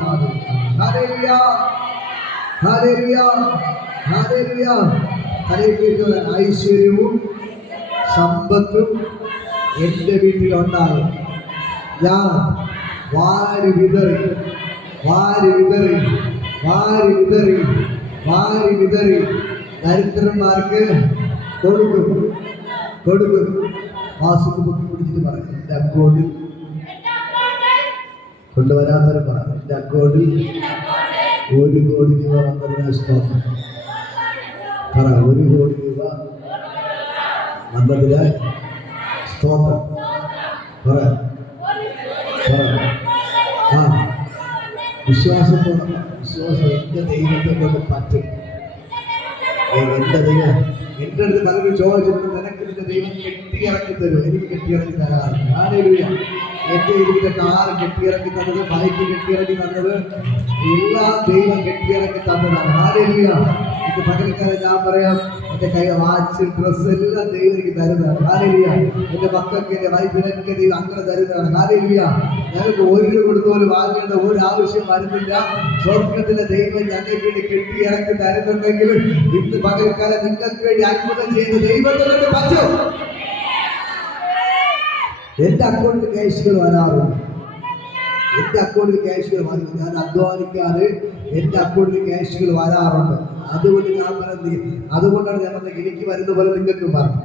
ഐശ്വര്യവും സമ്പത്തും എൻ്റെ വീട്ടിലുണ്ടാകും. ഞാൻ വാരി വിതറി ദരിദ്രന്മാർക്ക് കൊടുക്കും. വാസുക്ക് പൊക്കി പിടിച്ചിട്ട് പറയും, എൻ്റെ അക്കൗണ്ടിൽ കൊണ്ടുവരാത്തവരെ പറ, എൻ്റെ അക്കൗണ്ടിൽ 1 കോടി രൂപ വന്നതിനാ സ്തോത്രം പറ. 1 കോടി രൂപ വന്നതിനാൽ സ്തോത്രം പറ. ആ വിശ്വാസത്തോടെ വിശ്വാസം എൻ്റെ ദൈവത്തെ കൊണ്ട് പറ്റും. എൻ്റെ ദൈവം എൻ്റെ അടുത്ത് പലരും ചോദിച്ചിട്ടുണ്ട്, നിനക്ക് നിന്റെ ദൈവം കെട്ടിയിറക്കി തരും. എനിക്ക് കെട്ടിയിറക്കി തരാറുണ്ട്. ഹല്ലേലൂയ. എന്റെ ഇരിക്കുന്ന കാറ് കെട്ടിയിറക്കി തന്നത്, ബൈക്ക് കെട്ടിയിറക്കി തന്നത്, എല്ലാം ദൈവം കെട്ടിയിറക്കി തന്നതാണ്. ഹല്ലേലൂയ. ഇത് പകൽക്കാലം ഞാൻ പറയാം, എന്റെ കയ്യിൽ വാച്ച്, ഡ്രസ്സ് എല്ലാം ദൈവം എനിക്ക് തരുന്നതാണ്. ഹല്ലേലൂയ. എന്റെ മക്കൾക്ക്, എന്റെ വൈഫിനൊക്കെ ദൈവം അങ്ങനെ തരുന്നതാണ്. ഹല്ലേലൂയ. ഞങ്ങൾക്ക് ഒരു രൂപ കൊടുത്തോലും വാങ്ങേണ്ട ഒരു ആവശ്യം വരുന്നില്ല. സ്വർഗത്തിലെ ദൈവം ഞങ്ങൾക്ക് വേണ്ടി കെട്ടിയിറക്കി തരുന്നുണ്ടെങ്കിൽ ഇന്ന് പകൽക്കാലം നിങ്ങൾക്ക് വേണ്ടി അത്ഭുതം ചെയ്ത് ദൈവത്തിനോട് പറ്റൂ. എന്റെ അക്കൗണ്ടിൽ ക്യാഷുകൾ വരാറുണ്ട്. എന്റെ അക്കൗണ്ടിൽ ക്യാഷുകൾ വന്നു. ഞാൻ അധ്വാനിക്കാതെ എന്റെ അക്കൗണ്ടിൽ ക്യാഷുകൾ വരാറുണ്ട്. അതുകൊണ്ട് ഞാൻ പറഞ്ഞത്, അതുകൊണ്ടാണ് ഞാൻ പറഞ്ഞത് എനിക്ക് വരുന്ന പോലെ നിങ്ങൾക്കും പറഞ്ഞു.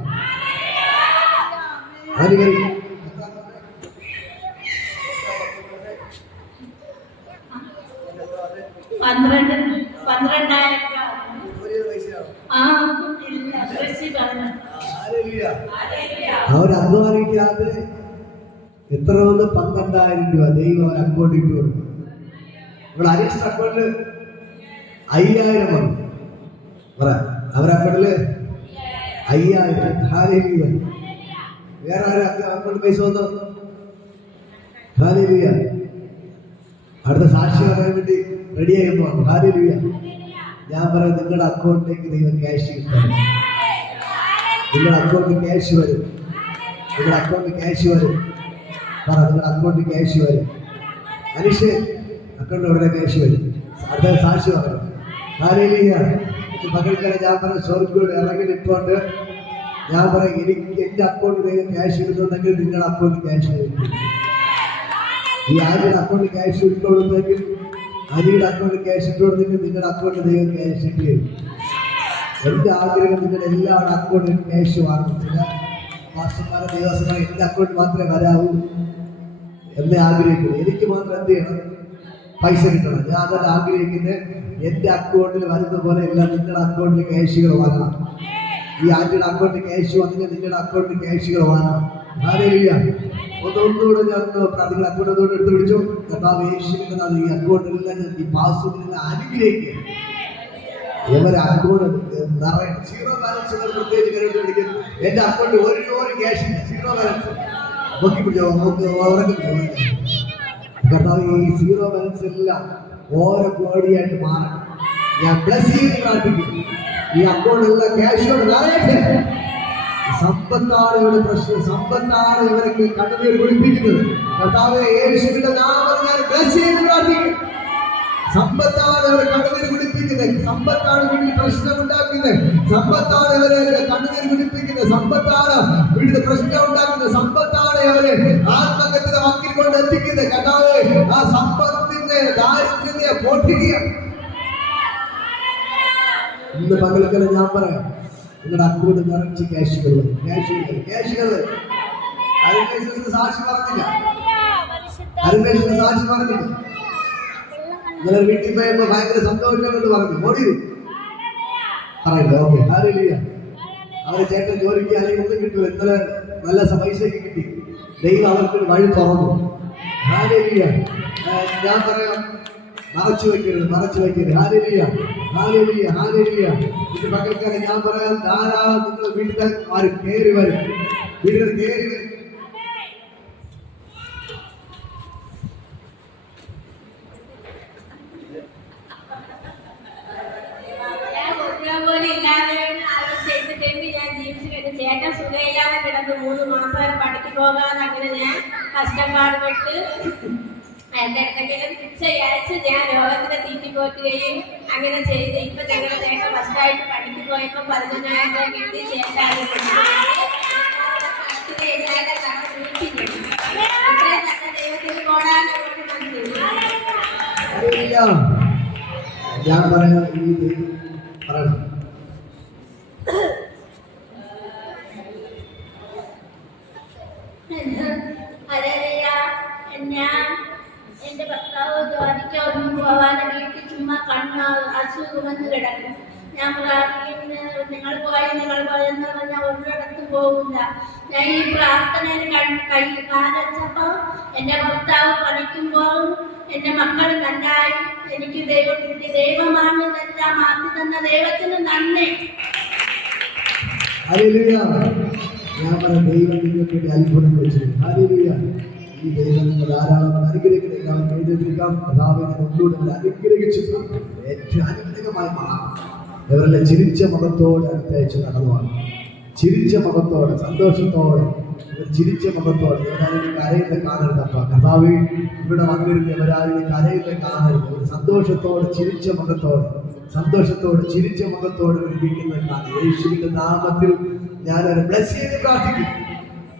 അവർ അധ്വാനിക്കാതെ എത്ര വന്ന് 12,000 രൂപ ദൈവം അവർ അക്കൗണ്ടിൽ ഇട്ട് കൊടുക്കും. ഇവിടെ അരീഷ് അക്കൗണ്ടില് 5,000 വന്നു. അവരുടെ അക്കൗണ്ടില് 5,000. ഹല്ലേലൂയ. വേറെ ആരും അക്കൗണ്ടിൽ പൈസ വന്നോ? ഹല്ലേലൂയ. അടുത്ത സാക്ഷി പറയാൻ വേണ്ടി റെഡിയായി പോകണം. ഹല്ലേലൂയ. ഞാൻ പറയാം, നിങ്ങളുടെ അക്കൗണ്ടിലേക്ക് ദൈവം ക്യാഷ് കിട്ടാൻ, നിങ്ങളുടെ അക്കൗണ്ടിൽ ക്യാഷ് വരും. നിങ്ങളുടെ അക്കൗണ്ടിൽ ക്യാഷ് വരും. പറ, നിങ്ങളുടെ അക്കൗണ്ടിൽ ക്യാഷ് വരും. മനുഷ്യ അക്കൗണ്ടിൽ ഉടനെ ക്യാഷ് വരും. അടുത്ത സാക്ഷി പറയണം. ഹല്ലേലൂയ. പകൽക്കാലം ഞാൻ പറയാം, സ്വർഗ്ഗം ഇറങ്ങി നിൽക്കൊണ്ട് ഞാൻ പറയാം, എനിക്ക് എൻ്റെ അക്കൗണ്ടിൽ ദൈവം ക്യാഷ് കിട്ടുന്നുണ്ടെങ്കിൽ നിങ്ങളുടെ അക്കൗണ്ടിൽ ക്യാഷ് വരും. ഈ ആരുടെ അക്കൗണ്ടിൽ ക്യാഷ് ഇട്ട് കൊടുത്തെങ്കിൽ, അരിയുടെ അക്കൗണ്ടിൽ ക്യാഷ് ഇട്ട് കൊടുത്തെങ്കിൽ നിങ്ങളുടെ അക്കൗണ്ടിൽ ദൈവം ക്യാഷ് ഇട്ട് തരും. എൻ്റെ ആഗ്രഹം നിങ്ങളുടെ എല്ലാവരുടെ അക്കൗണ്ടിൽ ക്യാഷ് വാങ്ങിച്ചില്ല. മാസ്റ്റർമാരെ ദേവസ്വങ്ങളെ എൻ്റെ അക്കൗണ്ടിൽ മാത്രമേ വരാവൂ എന്നെ ആഗ്രഹിക്കുന്നു. എനിക്ക് മാത്രം എന്ത് ചെയ്യണം? പൈസ കിട്ടണം. ഞാൻ അതല്ല ആഗ്രഹിക്കുന്നത്. എൻ്റെ അക്കൗണ്ടിൽ വരുന്ന പോലെ എല്ലാം നിങ്ങളുടെ അക്കൗണ്ടിൽ ക്യാഷുകൾ വാങ്ങണം. ഈ ആരുടെ അക്കൗണ്ടിൽ ക്യാഷ് വന്നെങ്കിൽ നിങ്ങളുടെ അക്കൗണ്ടിൽ ക്യാഷുകൾ വാങ്ങണം. ഹല്ലേലൂയ. ഒന്നുകൂടെ ഞാൻ നിങ്ങളുടെ അക്കൗണ്ട് ഒന്നുകൂടെ എടുത്ത് പിടിച്ചു. കർത്താവ് യേശുവിന്റെ നാമത്തിൽ ഈ അക്കൗണ്ടിലെല്ലാം ഞാൻ ഈ പാസ്വേഡിനെ അനുഗ്രഹിക്കുക. ഇവരെ അക്കൗണ്ട് നിറയെ സീറോ ബാലൻസ് പ്രത്യേകിച്ച് കരുതി പിടിക്കും. എൻ്റെ അക്കൗണ്ടിൽ ഒരു ക്യാഷ് ഇല്ല, സീറോ ബാലൻസ്. നോക്കി പിടിച്ചോ, ഉറക്കി പിടിച്ചോ. കർത്താവ് ഈ സീറോ ബാലൻസ് എല്ലാം ഓരോ കോടിയായിട്ട് മാറണം. ഞാൻ ബ്ലസ് ചെയ്ത് പ്രാർത്ഥിക്കും. ഈ അക്കൗണ്ടിലെല്ലാം ക്യാഷോട് നിറയട്ടെ. സമ്പത്താണ് ഇവിടെ പ്രശ്നം. സമ്പത്താണ് ഇവരൊക്കെ കണ്ണുനീർ കുടിപ്പിക്കുന്നത്. കർത്താവേ, യേശുവിന്റെ നാമത്തിൽ ഞാൻ ബ്ലസ് ചെയ്ത് പ്രാർത്ഥിക്കും. സമ്പത്താണ് ഇവരെ കണ്ണുനീർ കുടിപ്പിക്കുന്നത്. സമ്പത്താണ് വീട്ടിൽ പ്രശ്നം ഉണ്ടാക്കുന്നത്. സമ്പത്താണ് ഇവരെ കണ്ണുനീർ കുടിപ്പിക്കുന്നത്. സമ്പത്താണ് വീട്ടിൽ പ്രശ്നം ഉണ്ടാക്കുന്നത്. സമ്പത്താണ് ഇവരെ ആത്മഹത്യയുടെ വക്കിൽ കൊണ്ട് എത്തിക്കുന്നത്. കർത്താവേ, ആ സമ്പത്തിന്റെ ദാരിദ്ര്യത്തെ പോഷിക്കുക. ഇന്ന് പകൽക്കാലം ഞാൻ പറയാം, നിങ്ങളുടെ അക്കൗണ്ട് നിറച്ച് ക്യാഷുകൾ വരും. ക്യാഷുകൾ അരുമേശ്വരന് സാക്ഷി പറഞ്ഞില്ല. അരുമേശ്വരന് സാക്ഷി പറഞ്ഞില്ല. നിങ്ങളെ വീട്ടിൽ പോയപ്പോ ഭയങ്കര സന്തോഷം കൊണ്ട് പറഞ്ഞു ഓടി പറയല്ലോ. Okay, hallelujah. അവരെ ചേട്ടൻ ജോലിക്ക് അല്ലെങ്കിൽ ഒന്നും കിട്ടും. ഇന്നലെ നല്ല പൈസയൊക്കെ കിട്ടി. ദൈവം അവർക്ക് വഴി തുറന്നു. ഹല്ലേലൂയ. ഞാൻ പറയാം, മറച്ചു വയ്ക്കരുത്. Hallelujah, hallelujah, hallelujah. ഇത് പകൽക്കാലം ഞാൻ പറയാം, ധാരാളം നിങ്ങൾ വീട്ടിൽ ആരും കയറി വരും. വീട്ടിൽ കയറി വരും. ചേട്ടൻ സുഖമില്ലാതെ കിടന്ന് 3 മാസം വരെ പണിക്ക് പോകാതെ അങ്ങനെ ഞാൻ കഷ്ടപ്പാട് പെട്ട് എന്തെങ്കിലും അയച്ച് ഞാൻ രോഗത്തിനെ തീറ്റിപ്പോറ്റുകയും അങ്ങനെ ചെയ്ത് ഇപ്പൊ ഞങ്ങളുടെ ചേട്ടൻ ഫസ്റ്റായിട്ട് പണിക്ക് പോയപ്പോ 15,000 രൂപ കിട്ടി. ചേട്ടൻ ദൈവത്തിന് പോടാനോട് ഞാൻ പറയാം, പറയണം. ഞാൻ എന്റെ ഭർത്താവ് ജോലിക്കൊന്നും പോവാതെ വീട്ടിൽ ചുമ്മാ അസുഖമെന്ന് കിടക്കും. ഞാൻ പ്രാർത്ഥിക്കുന്ന നിങ്ങൾ പോയെന്ന് പറഞ്ഞാൽ ഒരിടത്തും പോകില്ല. ഞാൻ ഈ പ്രാർത്ഥനയിൽ കൈ കാലച്ചപ്പോൾ എൻ്റെ ഭർത്താവ് പഠിക്കുമ്പോൾ എൻ്റെ മക്കൾ നന്നായി. എനിക്ക് ദൈവം കിട്ടി. ദൈവമാണ് ഇതെല്ലാം മാറ്റി തന്ന ദൈവത്തിന് നന്ദി. ഹല്ലേലൂയ. ഞാൻ പറയാം, ദൈവം നിങ്ങൾക്ക് വേണ്ടി അത്ഭുതം വെച്ചിട്ടുണ്ട്. ഹല്ലേലൂയ. ഈ ദൈവം നിങ്ങൾ ധാരാളം അനുഗ്രഹിക്കട്ടെ. എല്ലാവരും എഴുതിയിരിക്കാം. കർത്താവിനെ ഒന്നുകൂടെ അനുഗ്രഹിച്ച് ഏറ്റവും അനുഗ്രഹമായി മാറാം. ഇവരെല്ലാം ചിരിച്ച മുഖത്തോടെ അടുത്തയച്ച് നടന്നുവാണ്. ചിരിച്ച മുഖത്തോടെ, സന്തോഷത്തോടെ, ചിരിച്ച മുഖത്തോടെ. ഇവരാരും കരയിലെ കാണരുതപ്പ കർത്താവ്. ഇവിടെ വന്നിരുന്ന് ഇവരാരും കരയിലെ കാണരുത്. ഒരു സന്തോഷത്തോടെ, ചിരിച്ച മുഖത്തോടെ, സന്തോഷത്തോടെ, ചിരിച്ച മുഖത്തോടെ ഇരിക്കുന്നത് കാണും. യേശുവിന്റെ നാമത്തിൽ ഞാനൊരു ബ്ലസ് ചെയ്ത് പ്രാർത്ഥിക്കും.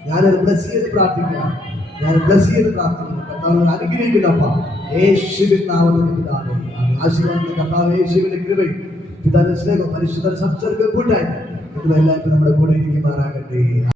ഞാനൊരു ബ്ലസ് ചെയ്ത് പ്രാർത്ഥിക്കാം. ഞാൻ ബ്ലസ് ചെയ്ത് പ്രാർത്ഥിക്കുന്നു. കർത്താവ് അനുഗ്രഹിക്കുന്നപ്പ യേശുവിൻ നാമത്തിൽ പിതാവേ. ആശീർവാദത്തിന്റെ കർത്താവ് യേശുവിന്റെ കൃപയും പിതാവിന്റെ സ്നേഹവും പരിശുദ്ധ സംസർഗം കൂട്ടായി നിങ്ങളെല്ലാവരും നമ്മുടെ കൂടെ ഇരിക്കുമാറാകട്ടെ.